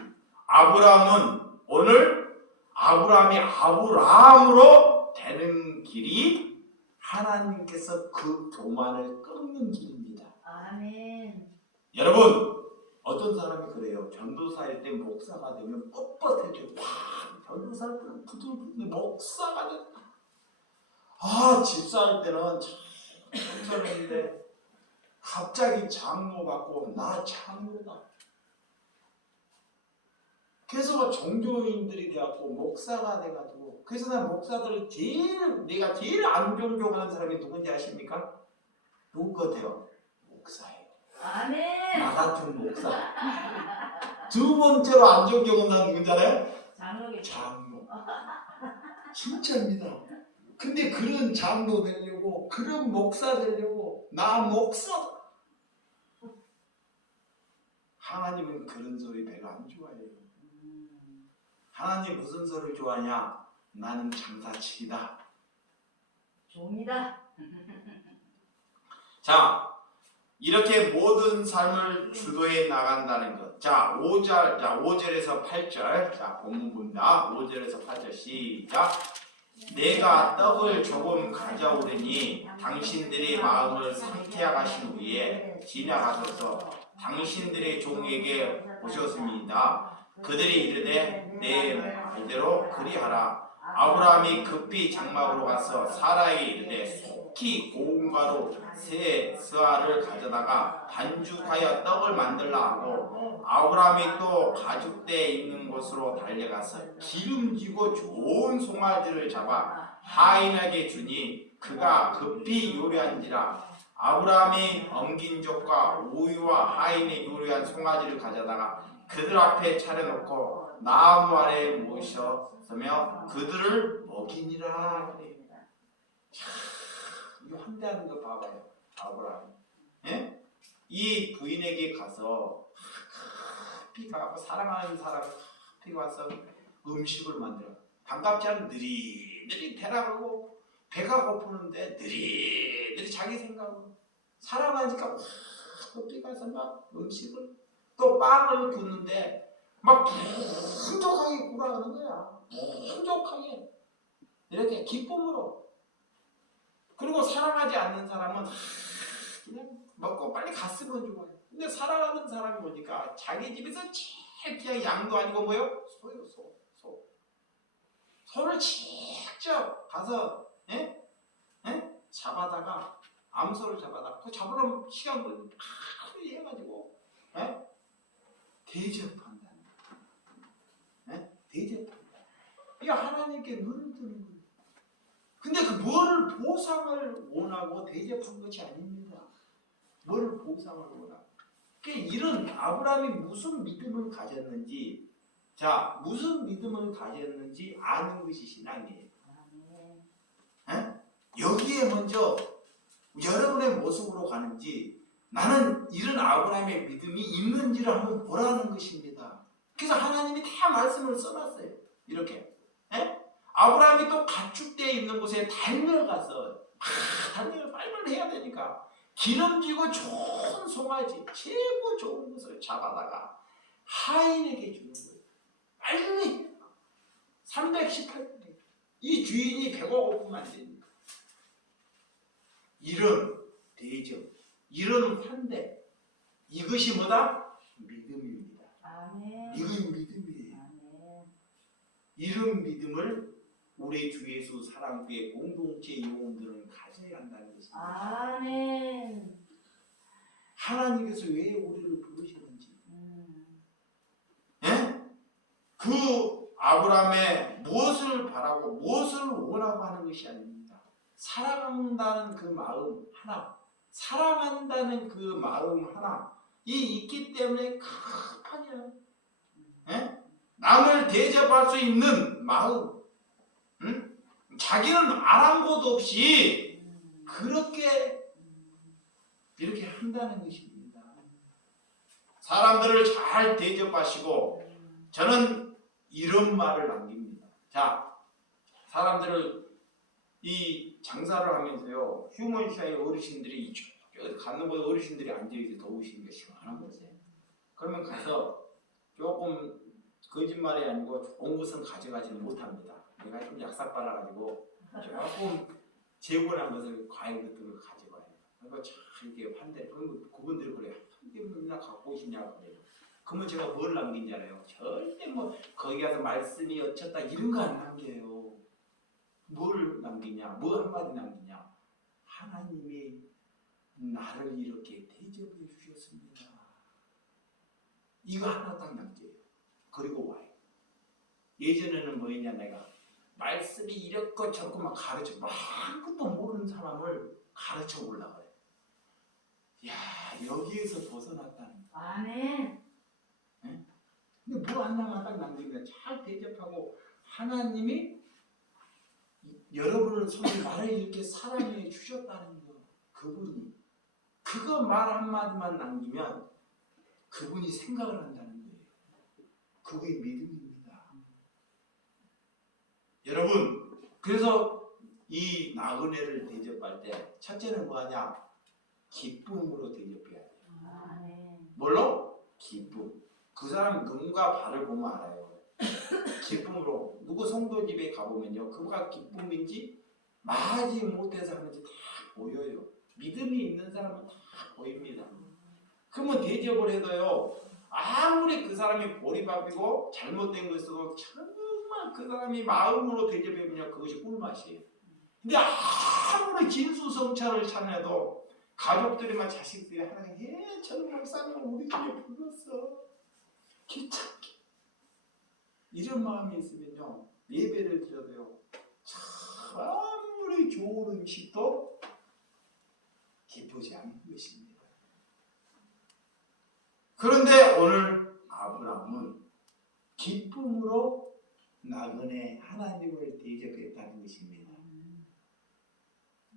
아브라함은 오늘 아브라함이 아브라함으로 되는 길이 하나님께서 그 교만을 끊는 길입니다. 아멘. 여러분 어떤 사람이 그래요. 전도사일 때 목사가 되면 뻣뻣해져. 전도사일 때는 부들부들 목사가 됐다. 집사할 때는 참 괜찮은데 갑자기 장로 받고 나 장로다. 그래서 종교인들이 돼갖고 목사가 돼가지고 그래서 난 목사들을 내가 제일 안 존경하는 사람이 누군지 아십니까? 누구 같아요? 목사예요. 아멘. 나 같은 목사. 두 번째로 안 존경한다는 누군지 알아요? 장로님. 장로. 진짜입니다. 근데 그런 장로 되려고 그런 목사 되려고 나 목사. 하나님은 그런 소리 별로 안 좋아해요. 하나님 무슨 소리를 좋아하냐? 나는 장사치기다. 종이다. 자, 이렇게 모든 삶을 주도해 나간다는 것. 자, 5절에서 8절. 자, 본문입니다. 5절에서 8절 시작. 내가 떡을 조금 가져오려니 당신들의 마음을 상쾌하게 하신 후에 지나가셔서 당신들의 종에게 오셨습니다. 그들이 이르되 내 말대로 그리하라. 아브라함이 급히 장막으로 가서 사라에게 이르되 속히 고운 가루 세 스아를 가져다가 반죽하여 떡을 만들라 하고 아브라함이 또 가죽대에 있는 곳으로 달려가서 기름지고 좋은 송아지를 잡아 하인에게 주니 그가 급히 요리한지라. 아브라함이 엉긴 족과 우유와 하인이 요리한 송아지를 가져다가 그들 앞에 차려놓고 나무 아래에 모셨으며 그들을 먹이니라. 그래요. 이거 환대하는 거 봐봐요. 아브라함. 예? 이 부인에게 가서 급히 가고 사랑하는 사람 급히 와서 음식을 만들어. 반갑지 않은 느리느리 배라고 배가 고프는데 느리느리 자기 생각으로 사랑하니까 급히 가서 막 음식을 또 빵을 굽는데 막 풍족하게 구라하는 거야. 풍족하게 이렇게 기쁨으로. 그리고 사랑하지 않는 사람은 그냥 먹고 빨리 갔으면 좋아요. 근데 사랑하는 사람이 보니까 자기 집에서 제일 그냥 양도 아니고 뭐요? 소요, 소. 소를 직접 가서 잡아다가 암소를 잡아다가 그 잡으려면 시간 걸리면 하루 해가지고 대접한다. 대접한다. 이거 하나님께 눈을 뜨는 거예요. 근데 그 뭐를 보상을 원하고 대접한 것이 아닙니다. 뭐를 보상을 원하고. 그러니까 이런 아브라함이 무슨 믿음을 가졌는지, 자, 무슨 믿음을 가졌는지 아는 것이 신앙이에요. 여기에 먼저 여러분의 모습으로 가는지 나는 이런 아브라함의 믿음이 있는지를 한번 보라는 것입니다. 그래서 하나님이 다 말씀을 써놨어요. 이렇게. 아브라함이 또 가축대에 있는 곳에 달려가서 달려가 빨리빨리 해야 되니까 기름지고 좋은 송아지 최고 좋은 것을 잡아다가 하인에게 주는 거예요. 빨리 318분 이 주인이 배가 고프면 안 됩니다. 이런 대접, 이런 환대, 이것이 뭐다? 믿음입니다. 아멘. 이건 믿음이에요. 아멘. 이런 믿음을 우리 주 예수 사랑교회 공동체 요원들은 가져야 한다는 것입니다. 아멘. 하나님께서 왜 우리를 부르시는지, 그 아브라함의 무엇을 바라고 무엇을 원하고 하는 것이 아닙니다. 사랑한다는 그 마음 하나, 사랑한다는 그 마음 하나 이 있기 때문에 급하냐, 남을 대접할 수 있는 마음, 자기는 아랑곳 없이 그렇게 이렇게 한다는 것입니다. 사람들을 잘 대접하시고 저는 이런 말을 남깁니다. 자, 사람들을 이 장사를 하면서요, 휴먼시아의 어르신들이 이쪽 가는 곳에 어르신들이 앉아있어 더우시니까 시원한 곳에. 그러면 가서 조금 거짓말이 아니고 좋은 것은 가져가지는 못합니다. 내가 좀 약삭 빨아가지고 조금 재고난 것을 과일 같은 걸 가져가요. 그러니까 참 이렇게 환대. 그러면 그분들이 그래요. 한개 맨날 갖고 오시냐고 그래요. 그러면 제가 뭘 남긴잖아요. 절대 뭐 거기 가서 말씀이 어쩌다 이런 거 안 남겨요. 뭘 남기냐? 뭐 한마디 남기냐? 하나님이 나를 이렇게 대접해 주셨습니다. 이거 하나 딱 남겨요. 그리고 와요. 예전에는 뭐였냐, 내가 말씀이 이렇고 저렇고 막 가르쳐, 아무것도 모르는 사람을 가르쳐 보려고 그래. 야, 여기에서 벗어났다는 거. 아멘. 근데 뭐 하나만 딱 남기면 잘 대접하고 하나님이 여러분을 손에 나를 이렇게 사랑해 주셨다는 거. 그분이 그거 말 한마디만 남기면 그분이 생각을 한다는 거예요. 그게 믿음입니다. 여러분, 그래서 이 나그네를 대접할 때 첫째는 뭐하냐? 기쁨으로 대접해야 돼요. 아멘. 뭘로? 기쁨. 그 사람 눈과 발을 보면 알아요. 기쁨으로. 누구 성도 집에 가보면요, 그가 기쁨인지 말하지 못해서 하는지 다 보여요. 믿음이 있는 사람은 다 보입니다. 그러면 대접을 해도요, 아무리 그 사람이 보리밥이고 잘못된 것으로 정말 그 사람이 마음으로 대접해보면 그것이 꿀맛이에요. 근데 아무리 진수성찬을 차려도 가족들이나 자식들이 하나님, 저는 목사님을 우리 집에 불렀어. 귀찮게. 이런 마음이 있으면요, 예배를 드려도요, 참 아무리 좋은 음식도 기쁘지 않은 것입니다. 그런데 오늘 아브라함은 기쁨으로 나그네 하나님을 대접했다는 것입니다.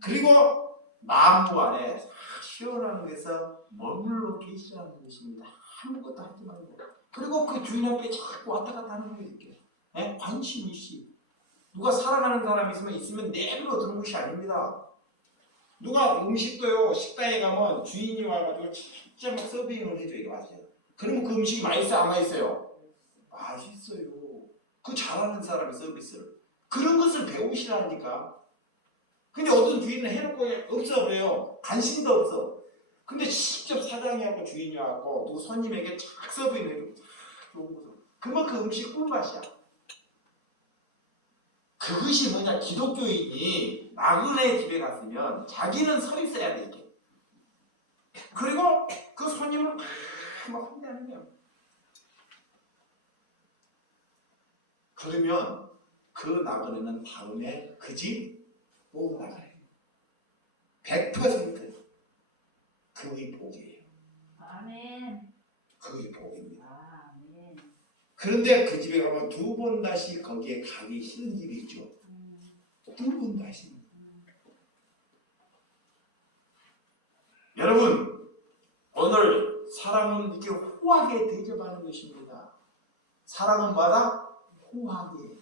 그리고 마음부 안에 시원한 데서 머물러 계시라는 것입니다. 아무것도 하지 말고. 그리고 그 주인 앞에 자꾸 왔다 갔다 하는 거예요. 이렇게. 관심 있이. 누가 사랑하는 사람이 있으면 내버려 두는 것이 아닙니다. 누가 음식도요, 식당에 가면 주인이 와가지고 진짜 막 서빙을 해줘요. 이게 맞아요. 그러면 그 음식이 맛있어요? 안 맛있어요? 맛있어요. 그 잘하는 사람의 서비스를. 그런 것을 배우시라니까. 근데 어떤 주인은 해놓고 없어 버려요. 관심도 없어. 근데 직접 사장이 하고 주인이 와갖고 누구 손님에게 착 서빙을 해주고 착 좋은 것을. 그러면 그 음식 꿀맛이야. 그것이 뭐냐, 기독교인이 나그네 집에 갔으면 자기는 서 있어야 돼, 이렇게. 그리고 그 손님을 막 환대하는 거야. 그러면 그 나그네는 다음에 그 집 꼭 나가요. 100% 그의 복이에요. 아멘. 그의 복입니다. 아멘. 그런데 그 집에 가면 두 번 다시 거기에 가기 싫은 집이 있죠. 두 번 다시. 여러분, 오늘 사랑은 이렇게 호하게 대접하는 것입니다. 사랑은 뭐다? 호하게.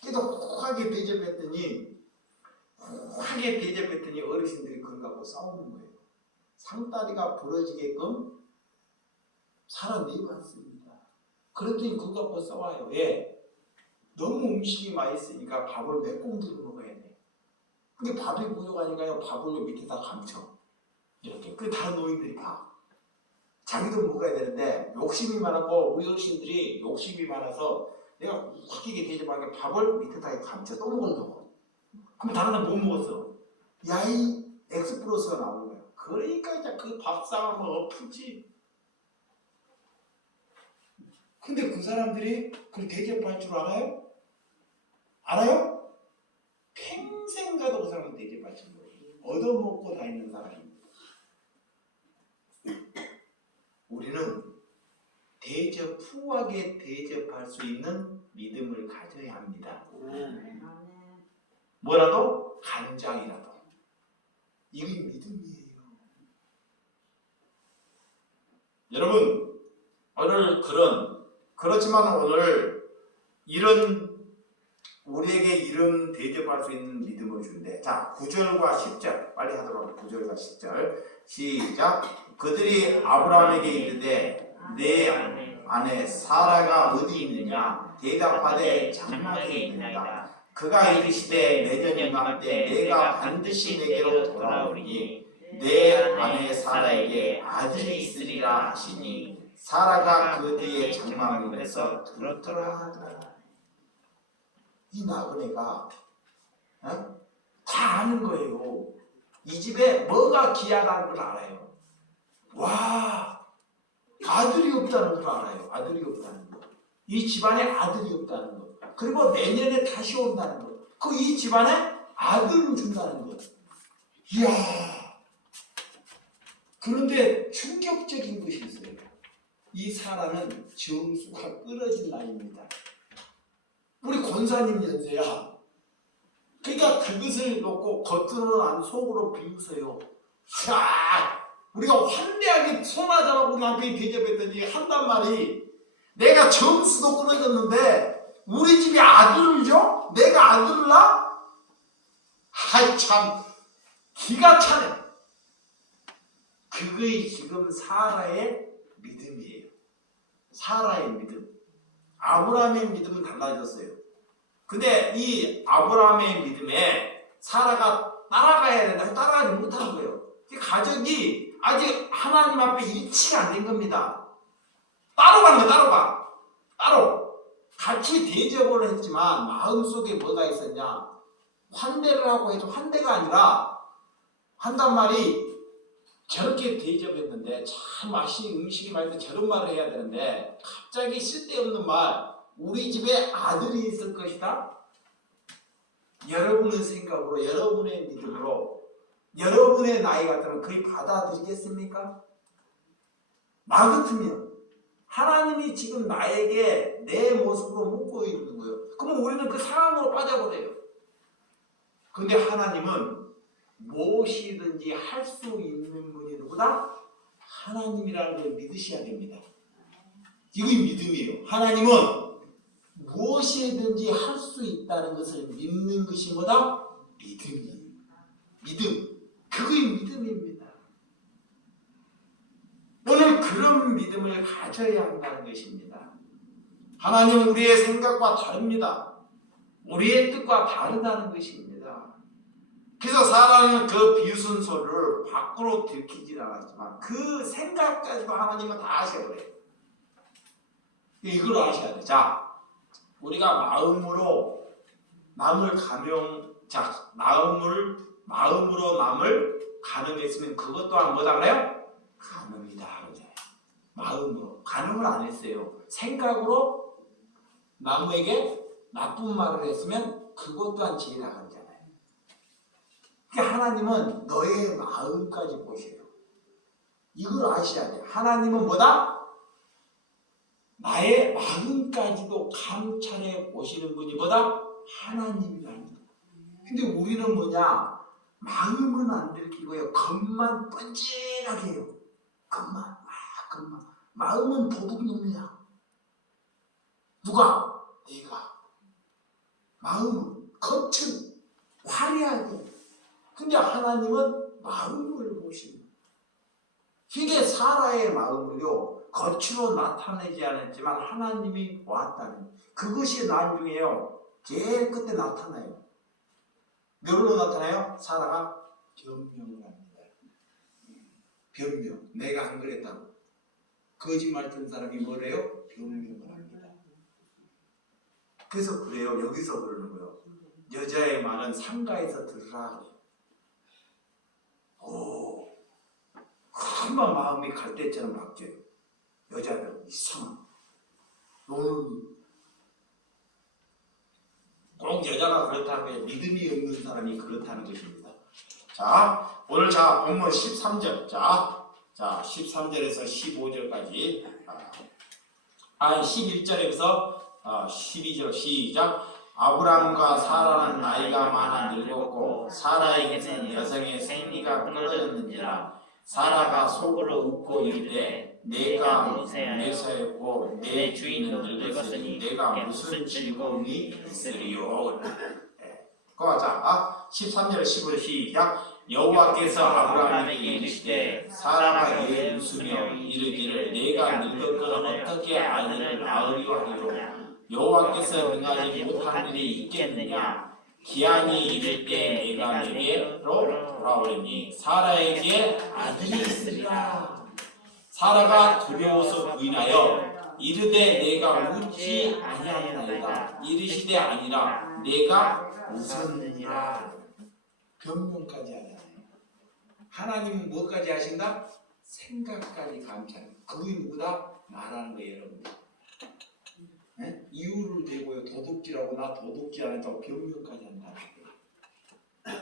그래도 호하게 대접했더니 어르신들이 그걸 갖고 싸우는 거예요. 상다리가 부러지게끔 살아내봤습니다. 그랬더니 그거 갖고 싸워요. 왜? 너무 음식이 맛있으니까 밥을 몇 공기를 먹어야 돼. 근데 밥이 부족하니까요, 밥을 밑에다 감춰. 이렇게. 그 다른 노인들이 봐. 자기도 먹어야 되는데 욕심이 많았고, 우리 어르신들이 욕심이 많아서 내가 확히게 대접하게 밥을 밑에다 감춰 또 먹으려고. 그럼 다른 사람 못 먹었어. 야이 엑스프로스가 나오는 거야. 그러니까 이제 그 밥상을 엎을지. 근데 그 사람들이 그걸 대접할 줄 알아요? 알아요? 평생 가도 그 사람은 대접할 줄 몰라요. 얻어먹고 다니는 사람입니다. 우리는 후하게 대접할 수 있는 믿음을 가져야 합니다. 뭐라도? 간장이라도. 이게 믿음이에요. 여러분, 오늘 그렇지만 오늘 우리에게 이런 대접할 수 있는 믿음을 준대. 자, 9절과 10절 빨리 하도록. 9절과 10절 시작. 그들이 아브라함에게 이르되 내 아내 사라가 어디 있느냐 대답하되 장막에 있느니라. 그가 이르시되 내년 이맘때 내가 반드시 내게로 돌아오리니 내 아내 사라에게 아들이 있으리라 하시니 사라가 그 뒤에 장막에서 들었더라 하더라. 이 나그네가 다 아는 거예요. 이 집에 뭐가 귀하다는 걸 알아요. 와, 아들이 없다는 걸 알아요. 아들이 없다는 거. 이 집안에 아들이 없다는 거. 그리고 내년에 다시 온다는 거. 이 집안에 아들을 준다는 거. 이야. 그런데 충격적인 것이 있어요. 이 사라는 정수가 끊어진 나이입니다. 우리 권사님 연세야. 그러니까 그것을 놓고 겉으로는 안 속으로 비웃어요. 자, 우리가 환대하게 손아잡고 남편이 대접했더니 한단 말이 내가 정수도 끊어졌는데 우리 집에 아들을 줘? 내가 아들을 낳아? 아이 참 기가 차네. 그거이 지금 사라의 믿음이에요. 사라의 믿음. 아브라함의 믿음은 달라졌어요. 근데 이 아브라함의 믿음에 사라가 따라가야 된다. 따라가지 못하는 거예요. 가족이 아직 하나님 앞에 일치가 안 된 겁니다. 따로 가는 거야. 따로. 같이 대접을 했지만 마음속에 뭐가 있었냐. 환대를 하고 해도 환대가 아니라 한단 말이 저렇게 대접했는데 참 맛있는 음식이 맛있는데 저런 말을 해야 되는데 갑자기 쓸데없는 말. 우리 집에 아들이 있을 것이다. 여러분의 생각으로, 여러분의 믿음으로, 여러분의 나이 같으면 거의 받아들이겠습니까? 나 같으면 하나님이 지금 나에게 내 모습으로 묻고 있는 거예요. 그러면 우리는 그 상황으로 빠져버려요. 근데 하나님은 무엇이든지 할 수 있는 분이 누구다? 하나님이라는 걸 믿으셔야 됩니다. 이게 믿음이에요. 하나님은 무엇이든지 할 수 있다는 것을 믿는 것이 뭐다? 믿음이에요. 믿음. 그게 믿음입니다. 오늘 그런 믿음을 가져야 한다는 것입니다. 하나님 우리의 생각과 다릅니다. 우리의 뜻과 다르다는 것입니다. 그래서 사라는 그 비웃음소리를 밖으로 들키질 않았지만 그 생각까지도 하나님은 다 아셔버려요. 이걸 아셔야 돼. 자, 우리가 마음으로 남을 마음으로 남을 가늠했으면 그것 또한 뭐다 그래요? 간음이다 그러잖아요. 마음으로 간음을 안 했어요. 생각으로 나무에게 나쁜 말을 했으면 그것 또한 죄다 그러잖아요. 그러니까 하나님은 너의 마음까지 보셔요. 이걸 아셔야 돼요. 하나님은 뭐다? 나의 마음까지도 감찰해 보시는 분이 뭐다? 하나님이랍니다. 근데 우리는 뭐냐? 마음은 안 들키고요. 겉만 뻔질하게 해요. 겉만. 마음은 도둑놈이야. 누가? 내가. 마음은 겉은 화려하게. 근데 하나님은 마음을 보십니다. 이게 사라의 마음을요. 겉으로 나타내지 않았지만 하나님이 보았다는 그것이 나중에요. 제일 끝에 나타나요. 뭐로 나타나요? 사라가 변명을 합니다. 변명. 내가 안 그랬다고. 거짓말 든 사람이 뭐래요? 변명을 합니다. 그래서 그래요. 여기서 그러는 거예요. 여자의 말은 상가에서 들으라 그래요. 오, 금방 마음이 갈대처럼 바뀌어요. 여자는 이상한. 너는 꼭 여자가 그렇다는 게 믿음이 없는 사람이 그렇다는 것입니다. 자, 오늘 자 본문 13절. 자 13절에서 15절까지 11절에서 12절 시작. 아브람과 사라는 나이가 많아 늙었고 사라에게는 여성의 생리가 끊어졌는지라 사라가 속으로 웃고 이르되 내가 매사했고 내 주인은 늙었으니 내가 무슨 즐거움이 있으리요. 자 13절 15절 시작. 여호와께서 아브라함에게 이르시되 사라가 왜 웃으며 이르기를 내가 늙었거늘 어떻게 아들을 낳으려 하리요. 여호와께서 능하지 못한 일이 있겠느냐. 기한이 이를 때 내가 내게로 돌아오리니 사라에게 아들이 있으리라. 사라가 두려워서 부인하여 이르되 내가 웃지 아니하나이다. 이르시되 아니라 내가 웃었느니라. 변명까지 하잖아요. 하나님은 뭐까지 하신다? 생각까지 감찰해요. 그게 누구다? 말하는 거예요, 여러분. 네? 이유를 대고요. 도둑질하고 나 도둑질 안 했다고 변명까지 한다는 거예요.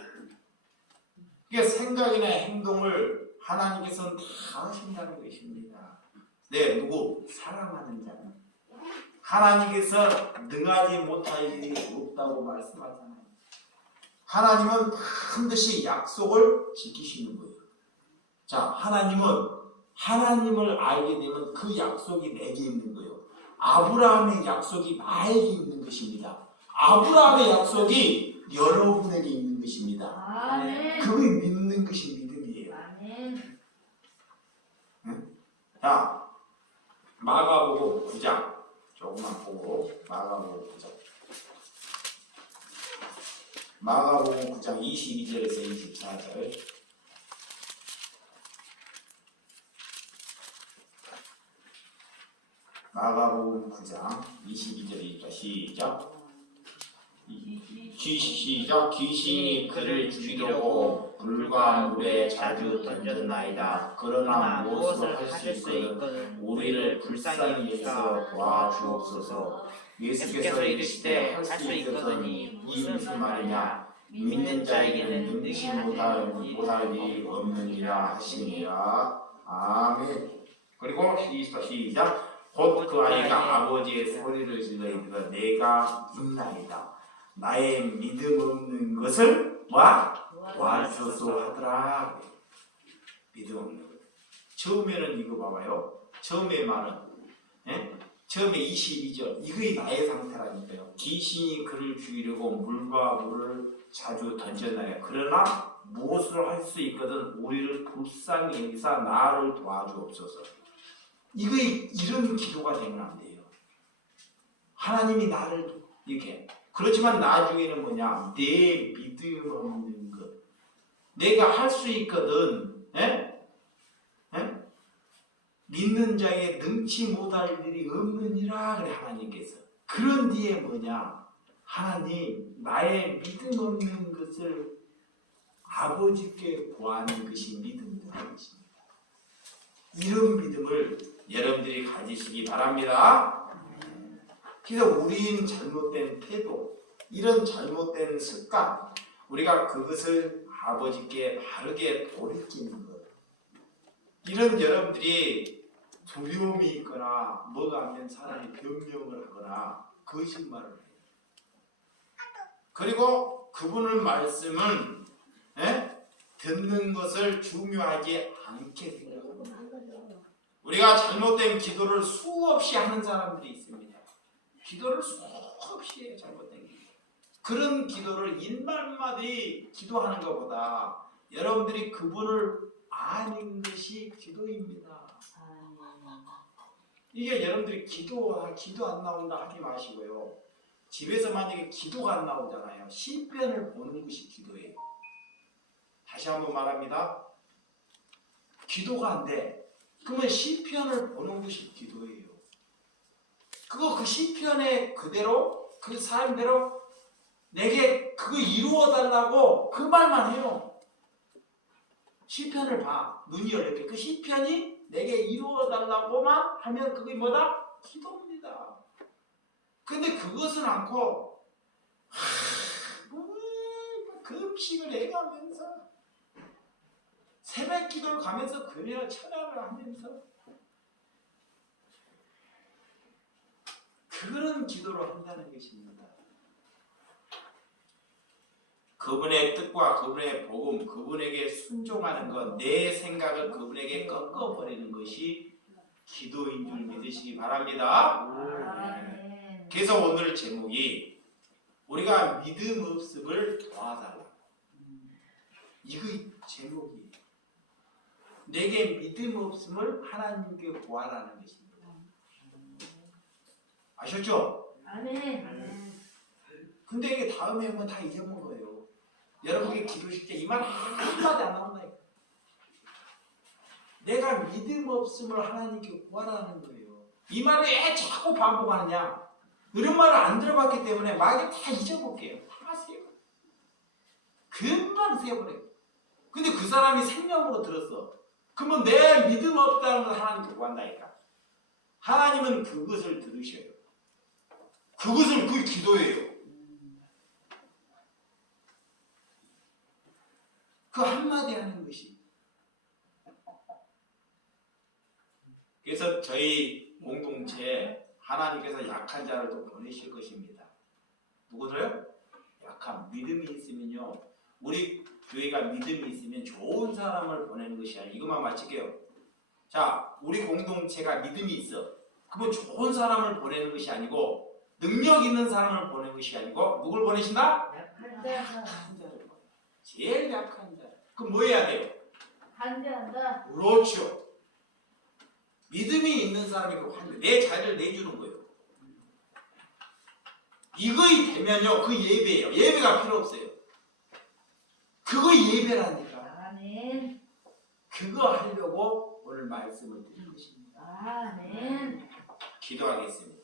그러니까 생각이나 행동을 하나님께서는 다 하신다는 것입니다. 네, 누구? 사랑하는 자는 하나님께서 능하지 못할 일이 없다고 말씀하잖아요. 하나님은 반드시 약속을 지키시는 거예요. 자, 하나님은 하나님을 알게 되면 그 약속이 내게 있는 거예요. 아브라함의 약속이 나에게 있는 것입니다. 아브라함의 약속이 여러분에게 있는 것입니다. 아멘. 그걸 믿는 것이 믿음이에요. 아멘. 자, 마가복음 9장 조금만 보고 마가복음 9장. 마가복음 9장 22절에서 24절. 마가복음 9장 22절이니까 시작. 시작. 귀신이 그를 죽이려고 불과 물에 자주 던졌나이다. 그러나 무엇을 할 수 있거든 우리를 불쌍히 여기서 도와주옵소서. 예수께서 이르시되 할 수 있거든이 무슨 말이냐. 믿는 자에게는 능히 못할 일이 없느니라 하시니라. 아멘. 그리고 시작. 곧 그 아이가 아버지의 소리를 질러 이르되 내가 있나이다. 나의 믿음 없는 것을 도와주소서 하더라. 믿음 없는 것. 처음에는 이거 봐봐요. 처음에 말은 처음에 22절 이거이 나의 상태라니까요. 귀신이 그를 죽이려고 물과 물을 자주 던졌나요. 그러나 무엇을 할 수 있거든 우리를 불쌍히 여기사 나를 도와주옵소서. 이런 기도가 되면 안 돼요. 하나님이 나를 이렇게. 그렇지만 나중에는 뭐냐, 내 믿음 없는 것, 내가 할 수 있거든. 믿는 자에 능치 못할 일이 없느니라 그래 하나님께서. 그런 뒤에 뭐냐, 하나님 나의 믿음 없는 것을 아버지께 구하는 것이 믿음이라는 것입니다. 이런 믿음을 여러분들이 가지시기 바랍니다. 그래서 우리는 잘못된 태도, 이런 잘못된 습관, 우리가 그것을 아버지께 바르게 돌이키는 것, 이런 여러분들이 두려움이 있거나 뭐가 하면 사람이 변명을 하거나 거짓말을 해요. 그리고 그분의 말씀은 듣는 것을 중요하지 않게 생각합니다. 우리가 잘못된 기도를 수없이 하는 사람들이 있습니다. 기도를 수없이 해요. 잘못된 기도. 그런 기도를 일말마디 기도하는 것보다 여러분들이 그분을 아는 것이 기도입니다. 이게 여러분들이 기도 안 나온다 하지 마시고요. 집에서 만약에 기도가 안 나오잖아요. 시편을 보는 것이 기도예요. 다시 한번 말합니다. 기도가 안 돼. 그러면 시편을 보는 것이 기도예요. 그 시편에 그대로 그 사람대로 내게 그거 이루어 달라고 그 말만 해요. 시편을 봐. 눈이 열렸게. 그 시편이 내게 이루어 달라고만 하면 그게 뭐다? 기도입니다. 근데 그것은 않고 금식을 해가면서 새벽 기도를 가면서 금요 철야를 하면서 그런 기도를 한다는 것입니다. 그분의 뜻과 그분의 복음, 그분에게 순종하는 것, 내 생각을 그분에게 꺾어버리는 것이 기도인 줄 믿으시기 바랍니다. 그래서 오늘 제목이 우리가 믿음 없음을 도와달라. 이거 제목이에요. 내게 믿음 없음을 하나님께 구하라는 것입니다. 아셨죠? 아멘. 근데 이게 다음에 오면 다 잊어먹어요. 여러분께 기도실 때 이 말 한마디 안 나온다니까. 내가 믿음 없음을 하나님께 구하라는 거예요. 이 말을 왜 자꾸 반복하느냐? 이런 말을 안 들어봤기 때문에 막에 다 잊어볼게요. 다 세요. 금방 세어버려요. 근데 그 사람이 생명으로 들었어. 그러면 내 믿음 없다는 걸 하나님께 구한다니까. 하나님은 그것을 들으셔요. 그것을 그 기도예요. 그 한마디 하는 것이. 그래서 저희 공동체에 하나님께서 약한 자를 또 보내실 것입니다. 누구들요? 약한 믿음이 있으면요. 우리 교회가 믿음이 있으면 좋은 사람을 보내는 것이 아니라 이것만 마칠게요. 자, 우리 공동체가 믿음이 있어. 그러면 좋은 사람을 보내는 것이 아니고 능력 있는 사람을 보내는 것이 아니고 누굴 보내신다? 약한 자. 약한 자를 보내. 제일 약한 자. 그럼 뭐 해야 돼요? 반대한다. 그렇죠. 믿음이 있는 사람이 그 환대, 내 자리를 내주는 거예요. 이거이 되면요, 그 예배예요. 예배가 필요 없어요. 그거 예배라니까. 아멘. 그거 하려고 오늘 말씀을 드린 것입니다. 아멘. 기도하겠습니다.